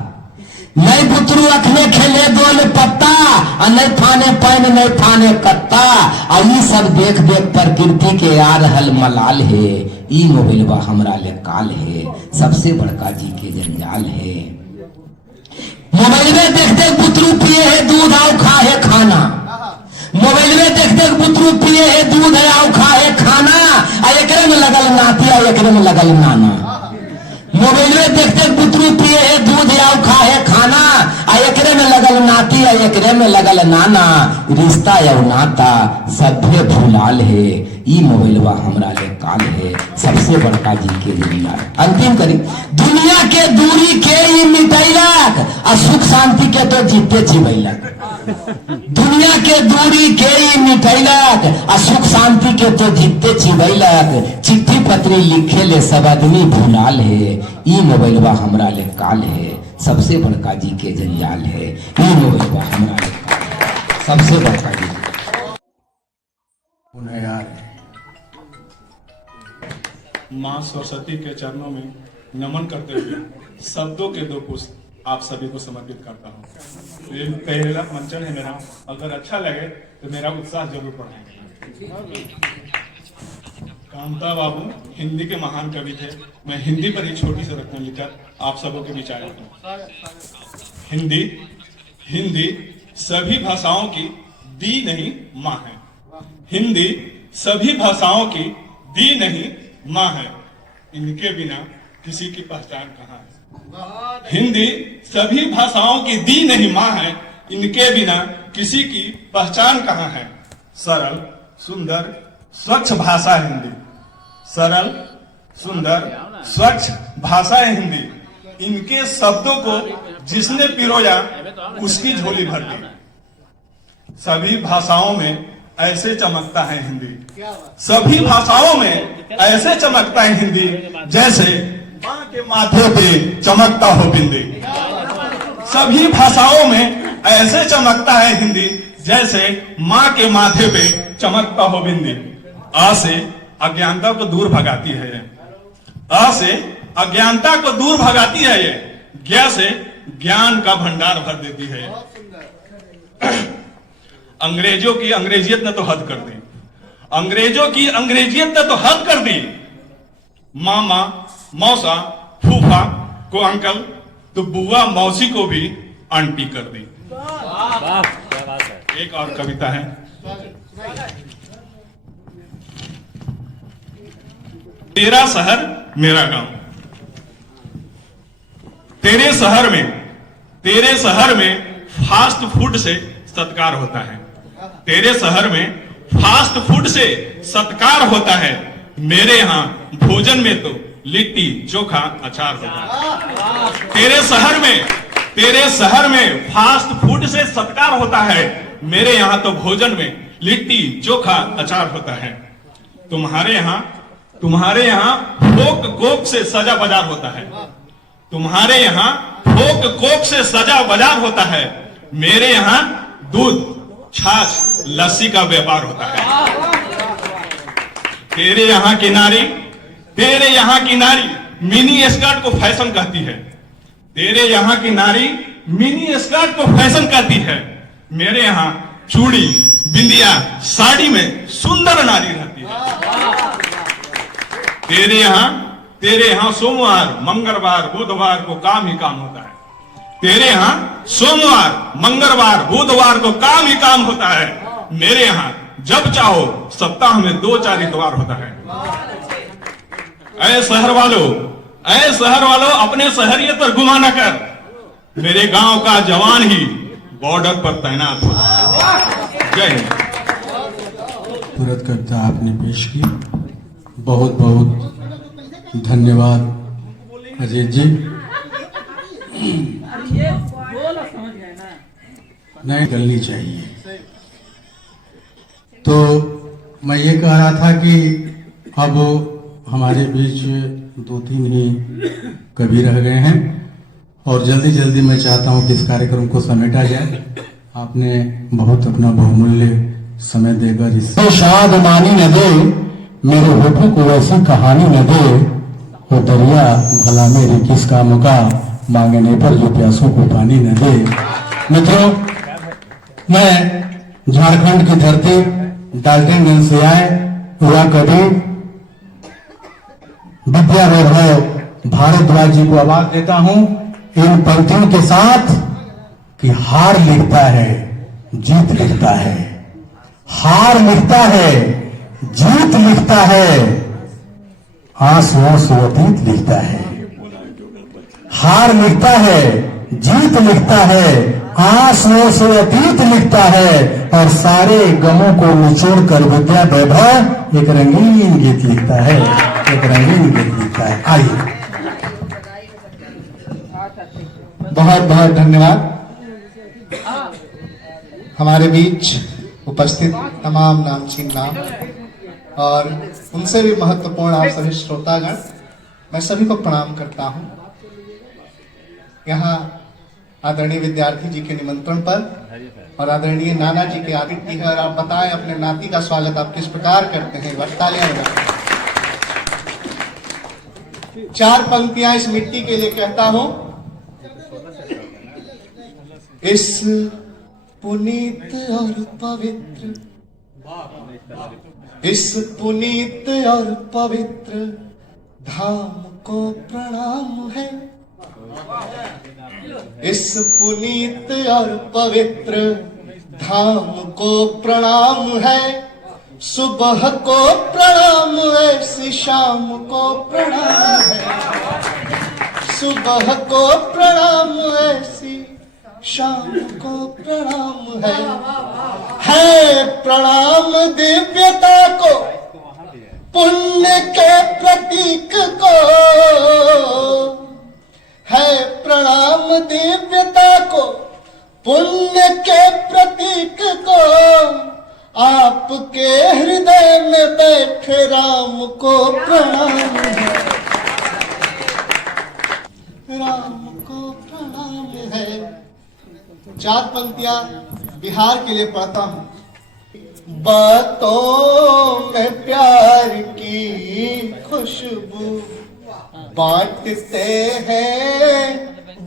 नहीं बुतरू अखने खेले दोल पत्ता, और नहीं फाने पैन नहीं फाने कत्ता। और ये सब देख देख प्रकृति के आ रहल मलाल है, ई मोबाइलवा हमरा ले काल है, सबसे बड़का जी के जंजाल है। मोबाइल में देख देख बुतरू पिए है दूध आओ खा है खाना। मोबाइल में देख देख बुतरू पिए है दूध आओ खा है खाना, आ एकरे में लगल नाती आ एकरे में लगल नाना। मोबाइल में देख देख बुतरू पिए है दूध आओ खा है खाना, आ एकरे में लगल नाती आ एकरे में लगल नाना। रिश्ता या नाता सभ्य भूलाल है, ई मोबाइलवा हमरा ले काल है, सबसे बड़का जी के जंजाल। अंतिम करी, दुनिया के दूरी के ई मिटैलक, आ सुख शांति के तो जीते चिबैलक। दुनिया के दूरी के ई मिटैलक, आ सुख शांति के तो जीते चिबैलक। चिट्ठी पत्री लिखे ले सब आदमी भूलाल है, ई मोबाइलवा हमरा ले काल है, सबसे बड़का जी के जंजाल है। ई मोबाइलवा हमरा ले काल है, सबसे बड़का जी। पुनः यार माँ सरस्वती के चरणों में नमन करते हुए शब्दों के दो पुष्प आप सभी को समर्पित करता हूँ। ये पहला मंचन है मेरा, अगर अच्छा लगे तो मेरा उत्साह जरूर बढ़ाएं। कांता बाबू हिंदी के महान कवि थे। मैं हिंदी पर ही छोटी सी रचना लिखकर आप सबों के बीच आया हूँ। हिंदी हिंदी सभी भाषाओं की दी नहीं माँ है। हिंदी सभी भाषाओं की दी नहीं माँ है, इनके बिना किसी की पहचान कहाँ है। हिंदी सभी भाषाओं की दी नहीं माँ है, इनके बिना किसी की पहचान कहाँ है। सरल सुंदर स्वच्छ भाषा है हिंदी, सरल सुंदर स्वच्छ भाषा है हिंदी। इनके शब्दों को जिसने पिरोया उसकी झोली भर दी। सभी भाषाओं में ऐसे चमकता है हिंदी, सभी भाषाओं में ऐसे चमकता है हिंदी, जैसे माँ के माथे पे चमकता हो बिंदी। सभी भाषाओं में ऐसे चमकता है हिंदी, जैसे माँ के माथे पे चमकता हो बिंदी। आ से अज्ञानता को दूर भगाती है ये, आ से अज्ञानता को दूर भगाती है ये, ज्ञा से ज्ञान का भंडार भर देती है। अंग्रेजों की अंग्रेजियत ने तो हद कर दी, अंग्रेजों की अंग्रेजियत ने तो हद कर दी। मामा मौसा फूफा को अंकल, तो बुआ मौसी को भी आंटी कर दी। एक और कविता है, तेरा शहर मेरा गांव। तेरे शहर में फास्ट फूड से सत्कार होता है। तेरे शहर में फास्ट फूड से सत्कार होता है, मेरे यहाँ भोजन में तो लिट्टी चोखा अचार होता है। तेरे शहर में फास्ट फूड से सत्कार होता है, मेरे यहाँ तो भोजन में लिट्टी चोखा अचार होता है। तुम्हारे यहाँ फोक कोक से सजा बाजार होता है। तुम्हारे यहाँ फोक कोक से सजा बाजार होता है, मेरे यहाँ दूध छाछ लस्सी का व्यापार होता है। तेरे यहाँ की नारी मिनी स्कर्ट को फैशन कहती है। तेरे यहाँ की नारी मिनी स्कर्ट को फैशन कहती है, मेरे यहाँ चूड़ी बिंदिया साड़ी में सुंदर नारी रहती है। तेरे यहाँ सोमवार मंगलवार बुधवार को काम ही काम होता है। तेरे यहाँ सोमवार मंगलवार बुधवार को काम ही काम होता है, मेरे यहाँ जब चाहो सप्ताह में 2-4 इतवार होता है। ऐ शहर वालों अपने शहरियत पर गुमान न कर, मेरे गांव का जवान ही बॉर्डर पर तैनात होता है। जय हिंद। तुरंत कविता आपने पेश की, बहुत बहुत धन्यवाद अजीत जी। नहीं करनी चाहिए। तो मैं ये कह रहा था कि अब हमारे बीच 2-3 ही कवि रह गए हैं और जल्दी जल्दी मैं चाहता हूं कि इस कार्यक्रम को समेटा जाए। आपने बहुत अपना बहुमूल्य समय देकर इस शादमानी न दे, मेरे होठों को वैसी कहानी न दे, वो दरिया भला मेरे किस काम का, मांगने पर जो प्यासों को पानी न दे। मित्रों, मैं झारखंड की धरती डाल्टनगंज से आए हुआ कवि विद्या वैभव भारद्वाज जी को आवाज देता हूं इन पंक्तियों के साथ कि हार लिखता है, जीत लिखता है। हार लिखता है, जीत लिखता है, आंसुओं से अतीत लिखता है। हार लिखता है, जीत लिखता है, आंसुओं से अतीत लिखता है, और सारे गमों को निचोड़ कर विद्या वैभव एक रंगीन गीत लिखता है, एक रंगीन गीत लिखता है। आइए, बहुत बहुत धन्यवाद। हमारे बीच उपस्थित तमाम नामचीन नाम और उनसे भी महत्वपूर्ण आप सभी श्रोतागण, मैं सभी को प्रणाम करता हूं। यहाँ आदरणीय विद्यार्थी जी के निमंत्रण पर और आदरणीय नाना जी के आदित्य है, और आप बताएं अपने नाती का स्वागत आप किस प्रकार करते हैं। तालियां बजाएं। 4 पंक्तियां इस मिट्टी के लिए कहता हूं। इस पुनीत और पवित्र, इस पुनीत और पवित्र धाम को प्रणाम है। इस पुनीत और पवित्र धाम को प्रणाम है। सुबह को प्रणाम है, शाम को प्रणाम है। सुबह को प्रणाम है, शाम को प्रणाम है प्रणाम दिव्यता को, पुण्य के प्रतीक को, है प्रणाम दिव्यता को, पुण्य के प्रतीक को। आपके हृदय में बैठे राम को प्रणाम है, राम को प्रणाम है। 4 पंक्तियां बिहार के लिए पढ़ता हूं। बातों में प्यार की खुशबू बांटते हैं,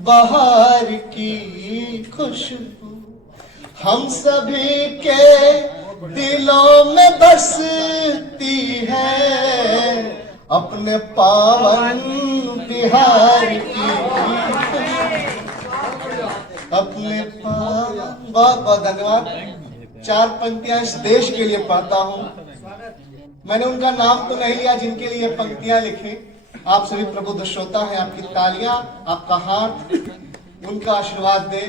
बहार की खुशबू हम सभी के दिलों में बसती है, अपने पावन बिहार की अपने पावन। बहुत बहुत धन्यवाद। 4 पंक्तियां इस देश के लिए पढ़ता हूं। मैंने उनका नाम तो नहीं लिया जिनके लिए पंक्तियां लिखी। आप सभी प्रबुद्ध श्रोता हैं, आपकी तालियां, आपका हाथ उनका आशीर्वाद दे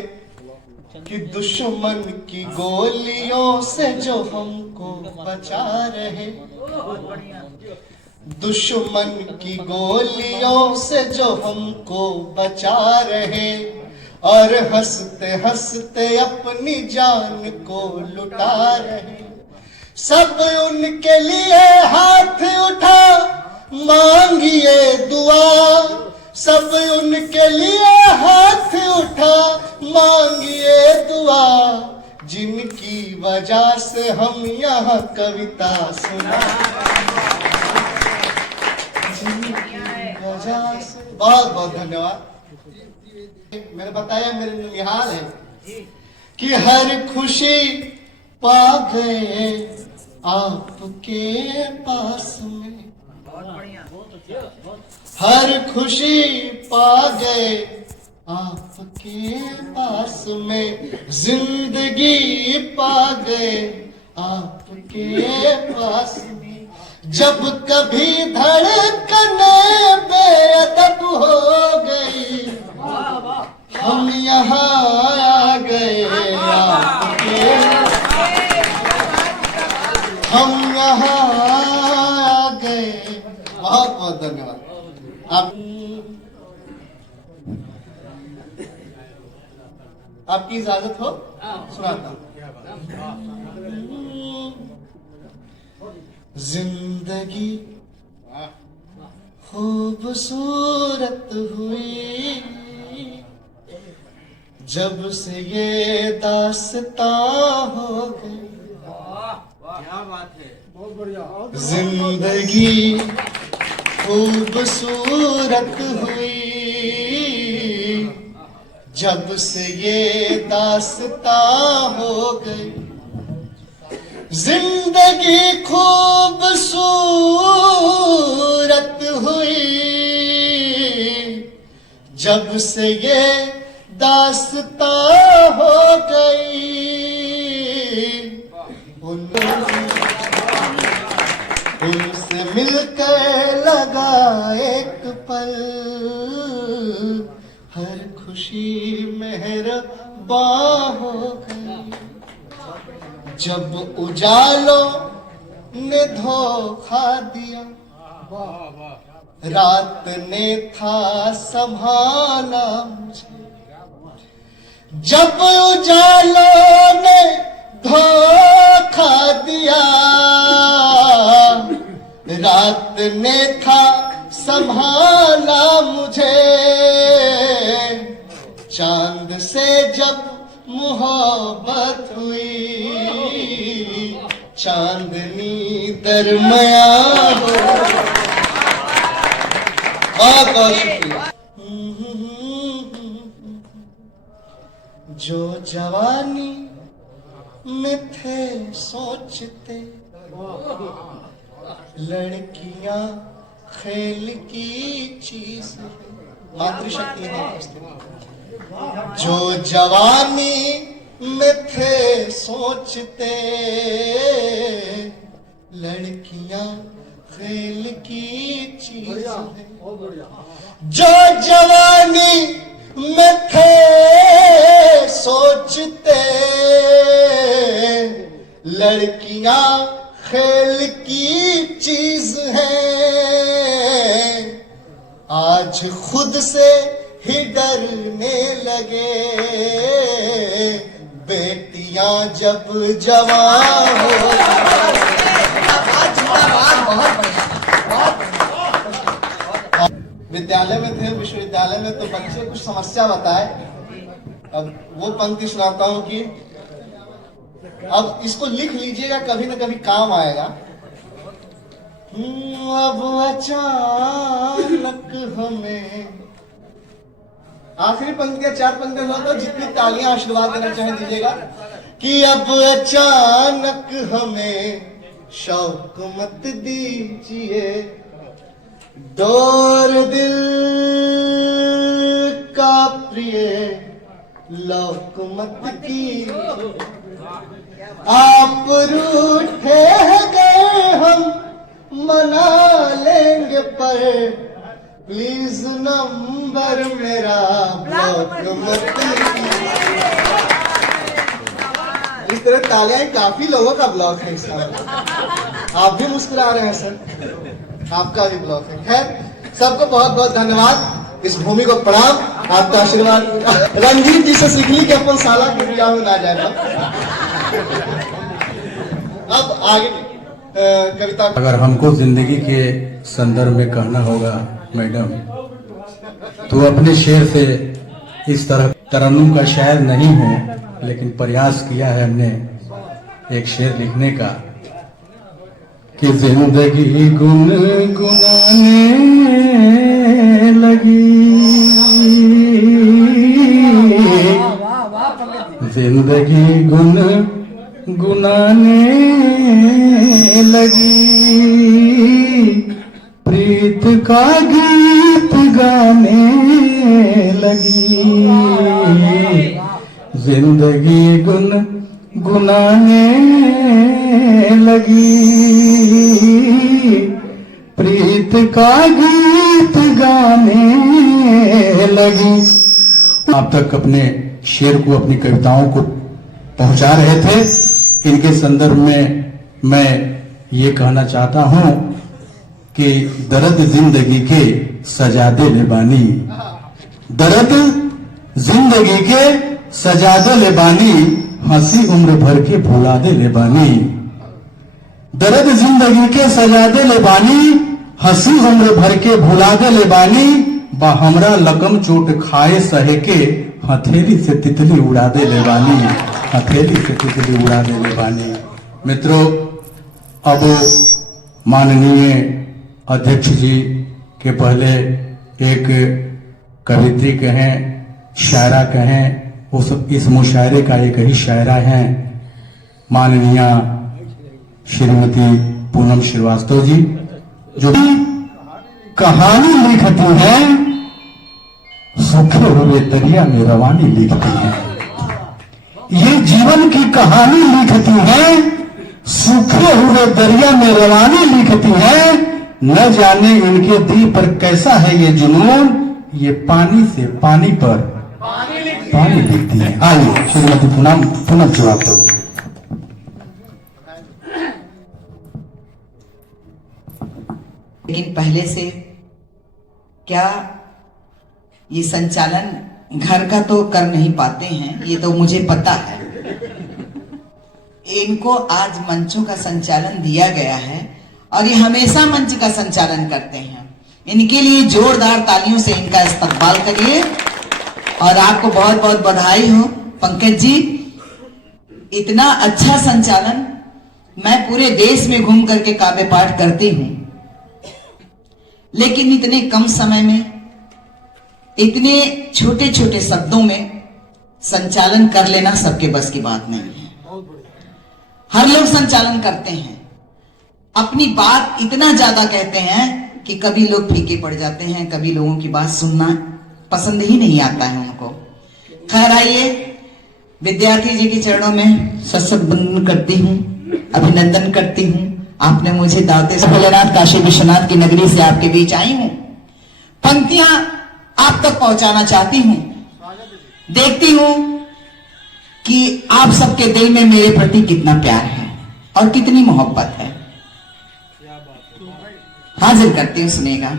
कि दुश्मन की गोलियों से जो हमको बचा रहे, दुश्मन की गोलियों से जो हमको बचा रहे, और हंसते हंसते अपनी जान को लुटा रहे। सब उनके लिए हाथ उठा मांगिए दुआ, सब उनके लिए हाथ उठा मांगिए दुआ, जिनकी वजह से हम यहाँ कविता सुना, जिनकी वजह से। बहुत बहुत धन्यवाद। मैंने बताया मेरे निहाल है कि हर खुशी पा गए आपके पास में, हर खुशी पा गए आपके पास में, जिंदगी पा गए आपके पास में। जब कभी धड़कने बेअदब हो गई, हम यहाँ आ गए आपके, हम यहाँ आ गए। बहुत बहुत धन्यवाद। आपकी इजाजत हो, सुनाता हूं। जिंदगी खूबसूरत हुई, जब से ये दास्तां हो गई, जिंदगी खूबसूरत हुई, जब से ये दास्तां हो गई, जिंदगी खूबसूरत हुई, जब से ये दास्तां हो गई। उनसे मिलकर लगा एक पल, हर खुशी मेहरबान हो गई, जब उजालों ने धोखा दिया, रात ने था संभाला मुझे, जब उजालों ने धोखा दिया, रात ने था संभाला मुझे, चांद से जब मोहब्बत हुई, चांदनी दरमिया हो। बहुत बहुत शुक्रिया। जो जवानी में थे सोचते, लड़कियां खेल की चीज, मातृशक्ति है। जो जवानी में थे सोचते, लड़कियां खेल की चीज है। जो जवानी में थे सोचते, लड़कियां खेल की चीज है, आज खुद से ही डरने लगे, बेटियां जब जवान हो। विद्यालय में थे, विश्वविद्यालय में, तो बच्चे कुछ समस्या बताए। अब वो पंक्ति सुनाता हूं कि अब इसको लिख लीजिएगा, कभी ना कभी काम आएगा। अब अचानक हमें, आखिरी पंक्तियां 4 पंक्तियां सुनाता हूं, जितनी तालियां आशीर्वाद देना चाहे दीजिएगा। कि अब अचानक हमें शौक मत दीजिए, डोर दिल का प्रिय लौक मत कीजिए, आप रूठे गए हम मना लेंगे, पर प्लीज नंबर मेरा ब्लॉक मत कीजिए। इस तरह तालियां काफी लोगों का ब्लॉक है इसका। आप भी मुस्कुरा रहे हैं सर, आपका भी ब्लॉक है। खैर, सबको बहुत बहुत धन्यवाद, इस भूमि को प्रणाम, आपका आशीर्वाद। रंजीत जी से सीख ली कि अपन साला के ब्याह में ना जाए। अब आगे कविता। अगर हमको जिंदगी के संदर्भ में कहना होगा मैडम, तो अपने शेर से इस तरह तरन्नुम का शायर नहीं हो, लेकिन प्रयास किया है हमने एक शेर लिखने का कि जिंदगी गुनगुनाने लगी, जिंदगी गुनगुनाने लगी, प्रीत का गीत गाने लगी, जिंदगी गुनगुनाने लगी, प्रीत का गीत गाने लगी। आप तक अपने शेर को, अपनी कविताओं को पहुंचा रहे थे। इनके संदर्भ में मैं ये कहना चाहता हूं कि दर्द जिंदगी के सजा दे ले बानी, दर्द जिंदगी के सजा दे ले बानी, हंसी उम्र भर के भुला दे ले बानी, दर्द जिंदगी के सजा दे ले बानी, हंसी उम्र भर के भुला दे ले बानी, बा हमरा लकम चोट खाए सहे के हथेली से तितली उड़ा दे ले वाली, हथेली से तितली उड़ा दे ले वाली। मित्रों, अब माननीय अध्यक्ष जी के पहले एक कवित्री कहें, शायरा कहें, उस इस मुशायरे का एक ही शायरा है माननीय श्रीमती पूनम श्रीवास्तव जी, जो कहानी लिखती है, सूखे हुए दरिया में रवानी लिखती है। ये जीवन की कहानी लिखती है, सूखे हुए दरिया में रवानी लिखती है। न जाने इनके दिल पर कैसा है ये जुनून, ये पानी से पानी पर पानी लिखती है। आइए श्रीमती पूनम श्रीवास्तव जी। लेकिन पहले से क्या ये संचालन घर का तो कर नहीं पाते हैं, ये तो मुझे पता है। इनको आज मंचों का संचालन दिया गया है और ये हमेशा मंच का संचालन करते हैं। इनके लिए जोरदार तालियों से इनका इस्तकबाल करिए और आपको बहुत बहुत बधाई हो पंकज जी। इतना अच्छा संचालन मैं पूरे देश में घूम करके काव्य पाठ करती हूं, लेकिन इतने कम समय में इतने छोटे छोटे शब्दों में संचालन कर लेना सबके बस की बात नहीं है। हर लोग संचालन करते हैं, अपनी बात इतना ज्यादा कहते हैं कि कभी लोग फीके पड़ जाते हैं, कभी लोगों की बात सुनना पसंद ही नहीं आता है उनको। खैर आइए, विद्यार्थी जी के चरणों में सशक्त वंदन करती हूँ, अभिनंदन करती हूँ। आपने मुझे दावते से भोलेनाथ काशी विश्वनाथ की नगरी से आपके बीच आई हूं, पंक्तियां आप तक पहुंचाना चाहती हूं। देखती हूं कि आप सबके दिल में मेरे प्रति कितना प्यार है और कितनी मोहब्बत है। हाजिर करती हूं, सुनेगा।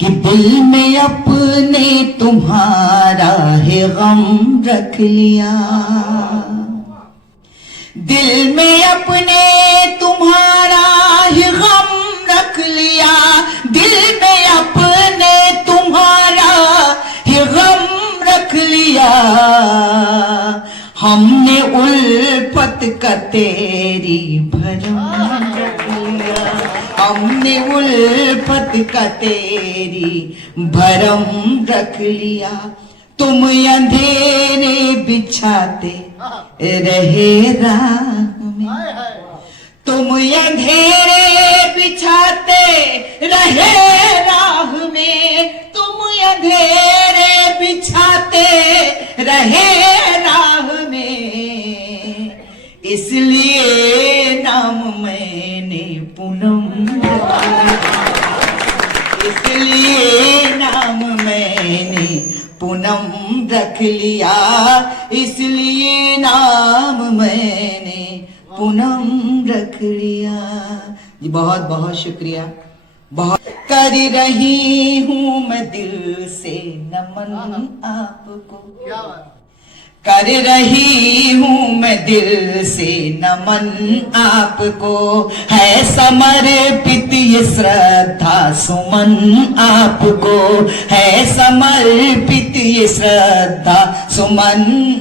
कि दिल में अपने तुम्हारा है गम रख लिया, दिल में अपने तुम्हारा ही गम रख लिया, दिल में अपने तुम्हारा ही गम रख लिया। हमने उल्फत का तेरी भरम रख लिया, हमने उल्फत का तेरी भरम रख लिया। तुम अंधेरे बिछाते रहे राह में, तुम अंधेरे बिछाते रहे राह में, तुम अंधेरे बिछाते रहे राह में। इसलिए नाम मैंने पूनम रखा, इसलिए नाम मैंने पूनम रख लिया, इसलिए नाम मैंने पूनम रख लिया। जी बहुत बहुत शुक्रिया। बहुत कर रही हूं मैं दिल से नमन आपको, कर रही हूं मैं दिल से नमन आपको। है समर्पित ये श्रद्धा सुमन आपको, है समर्पित ये श्रद्धा सुमन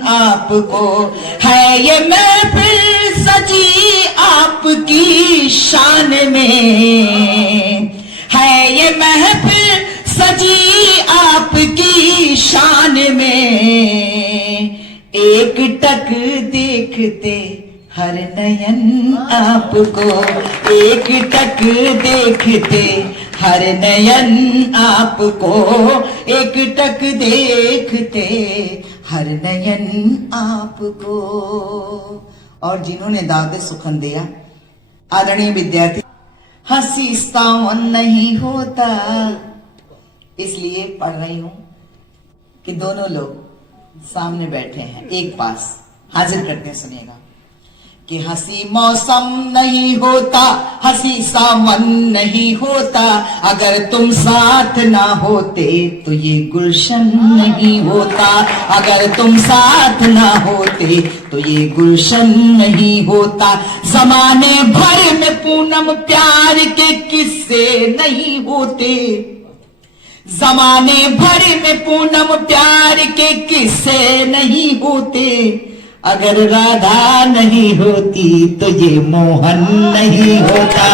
आपको। है ये महफिल सजी आपकी शान में, है ये महफिल सजी आपकी शान में। एक टक देखते हर नयन आपको, एक टक देखते हर नयन आपको, एक टक देखते हर नयन आपको। और जिन्होंने दावत सुखन दिया, आदरणीय विद्यार्थी। हंसी सावन नहीं होता, इसलिए पढ़ रही हूं कि दोनों लोग सामने बैठे हैं एक पास। हाजिर करते हैं, सुनिएगा। कि हंसी मौसम नहीं होता, हंसी सावन नहीं होता, अगर तुम साथ ना होते तो ये गुलशन नहीं होता, अगर तुम साथ ना होते तो ये गुलशन नहीं होता। जमाने भर में पूनम प्यार के किस्से नहीं होते, जमाने भर में पूनम प्यार के किस्से नहीं होते, अगर राधा नहीं होती तो ये मोहन नहीं होता,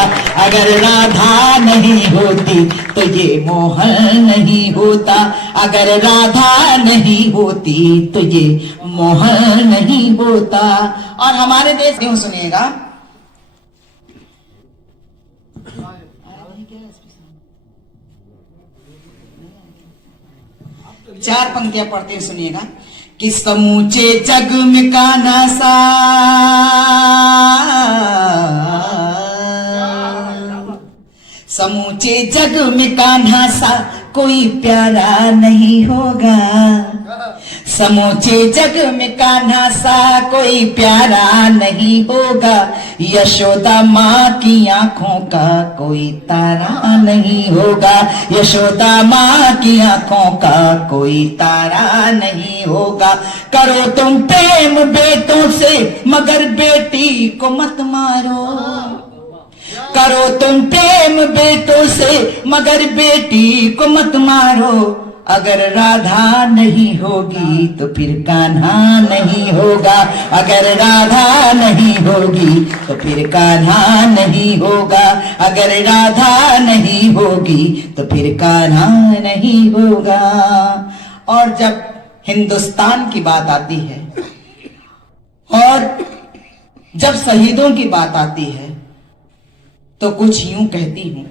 अगर राधा नहीं होती तो ये मोहन नहीं होता, अगर राधा नहीं होती तो ये मोहन नहीं होता। और हमारे देश क्यों सुनिएगा, चार पंक्तियां पढ़ते हैं, सुनिएगा कि समूचे जग में कान्हा सा, समूचे जग में कान्हा सा कोई प्यारा नहीं होगा, समूचे जग में कान्हा सा कोई प्यारा नहीं होगा, यशोदा माँ की आंखों का कोई तारा नहीं होगा, यशोदा माँ की आंखों का कोई तारा नहीं होगा। करो तुम प्रेम बेटों से मगर बेटी को मत मारो, करो तुम प्रेम बेटों से मगर बेटी को मत मारो, अगर राधा नहीं होगी तो फिर कान्हा नहीं होगा, अगर राधा नहीं होगी तो फिर कान्हा नहीं होगा, अगर राधा नहीं होगी तो फिर कान्हा नहीं होगा। और जब हिंदुस्तान की बात आती है और जब शहीदों की बात आती है तो कुछ यूं कहती हूँ,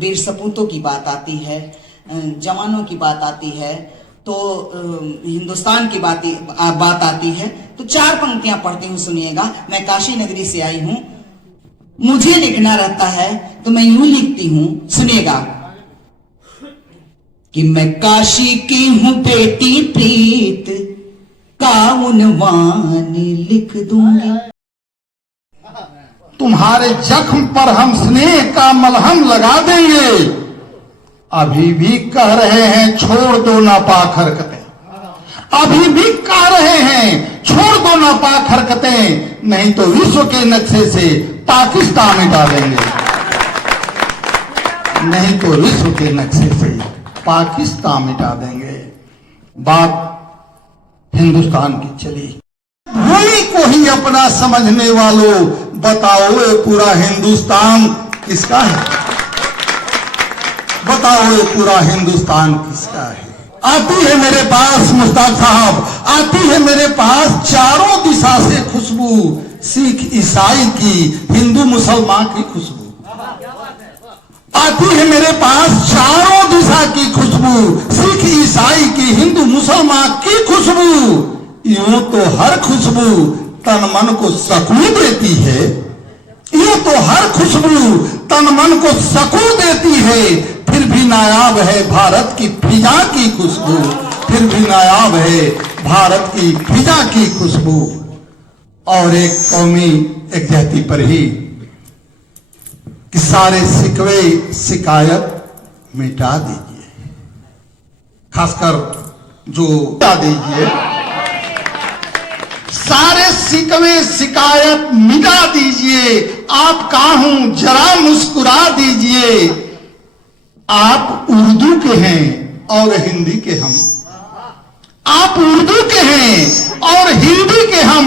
वीर सपूतों की बात आती है, जवानों की बात आती है, तो हिंदुस्तान की बात आती है, तो चार पंक्तियां पढ़ती हूँ, सुनिएगा। मैं काशी नगरी से आई हूँ, मुझे लिखना रहता है तो मैं यूं लिखती हूँ, सुनिएगा कि मैं काशी की हूँ बेटी प्रीत का उन्वान लिख दूंगी, तुम्हारे जख्म पर हम स्नेह का मलहम लगा देंगे, अभी भी कह रहे हैं छोड़ दो नापाक हरकतें, अभी भी कह रहे हैं छोड़ दो नापाक हरकतें, नहीं तो विश्व के नक्शे से पाकिस्तान मिटा देंगे, नहीं तो विश्व के नक्शे से पाकिस्तान मिटा देंगे। बात हिंदुस्तान की चली, वही को ही अपना समझने वालों, बताओ ये पूरा हिंदुस्तान किसका है, बताओ ये पूरा हिंदुस्तान किसका है। आती है मेरे पास मुश्ताक साहब, आती है मेरे पास चारों दिशा से खुशबू, सिख ईसाई की हिंदू मुसलमान की खुशबू, आती है मेरे पास चारों दिशा की खुशबू, सिख ईसाई की हिंदू मुसलमान की खुशबू, यूं तो हर खुशबू तन मन को सुकून देती है, यूं तो हर खुशबू तन मन को सुकून देती है, फिर भी नायाब है भारत की फिजा की खुशबू, फिर भी नायाब है भारत की फिजा की खुशबू। और एक कौमी एक जाति पर ही कि सारे शिकवे शिकायत मिटा दीजिए, खासकर जो मिटा दीजिए, सारे शिकवे शिकायत मिटा दीजिए, आप कहाँ हूं जरा मुस्कुरा दीजिए, आप उर्दू के हैं और हिंदी के हम, आप उर्दू के हैं और हिंदी के हम,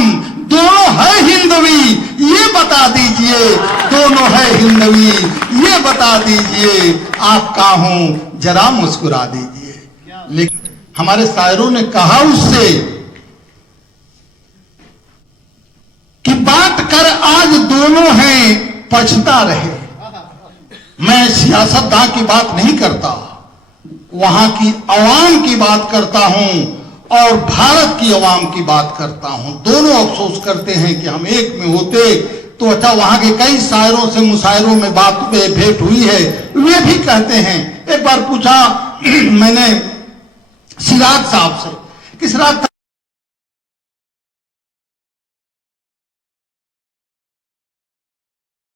दोनों है हिंदवी ये बता दीजिए, दोनों है हिंदवी ये बता दीजिए, आप कहाँ हूं जरा मुस्कुरा दीजिए। लेकिन हमारे शायरों ने कहा उससे कि बात कर आज दोनों हैं पछता रहे। मैं सियासतदान की बात नहीं करता, वहां की अवाम की बात करता हूं और भारत की अवाम की बात करता हूं। दोनों अफसोस करते हैं कि हम एक में होते तो अच्छा। वहां के कई शायरों से मुशायरों में बात भेंट हुई है, वे भी कहते हैं। एक बार पूछा मैंने सिराज साहब से कि सिराज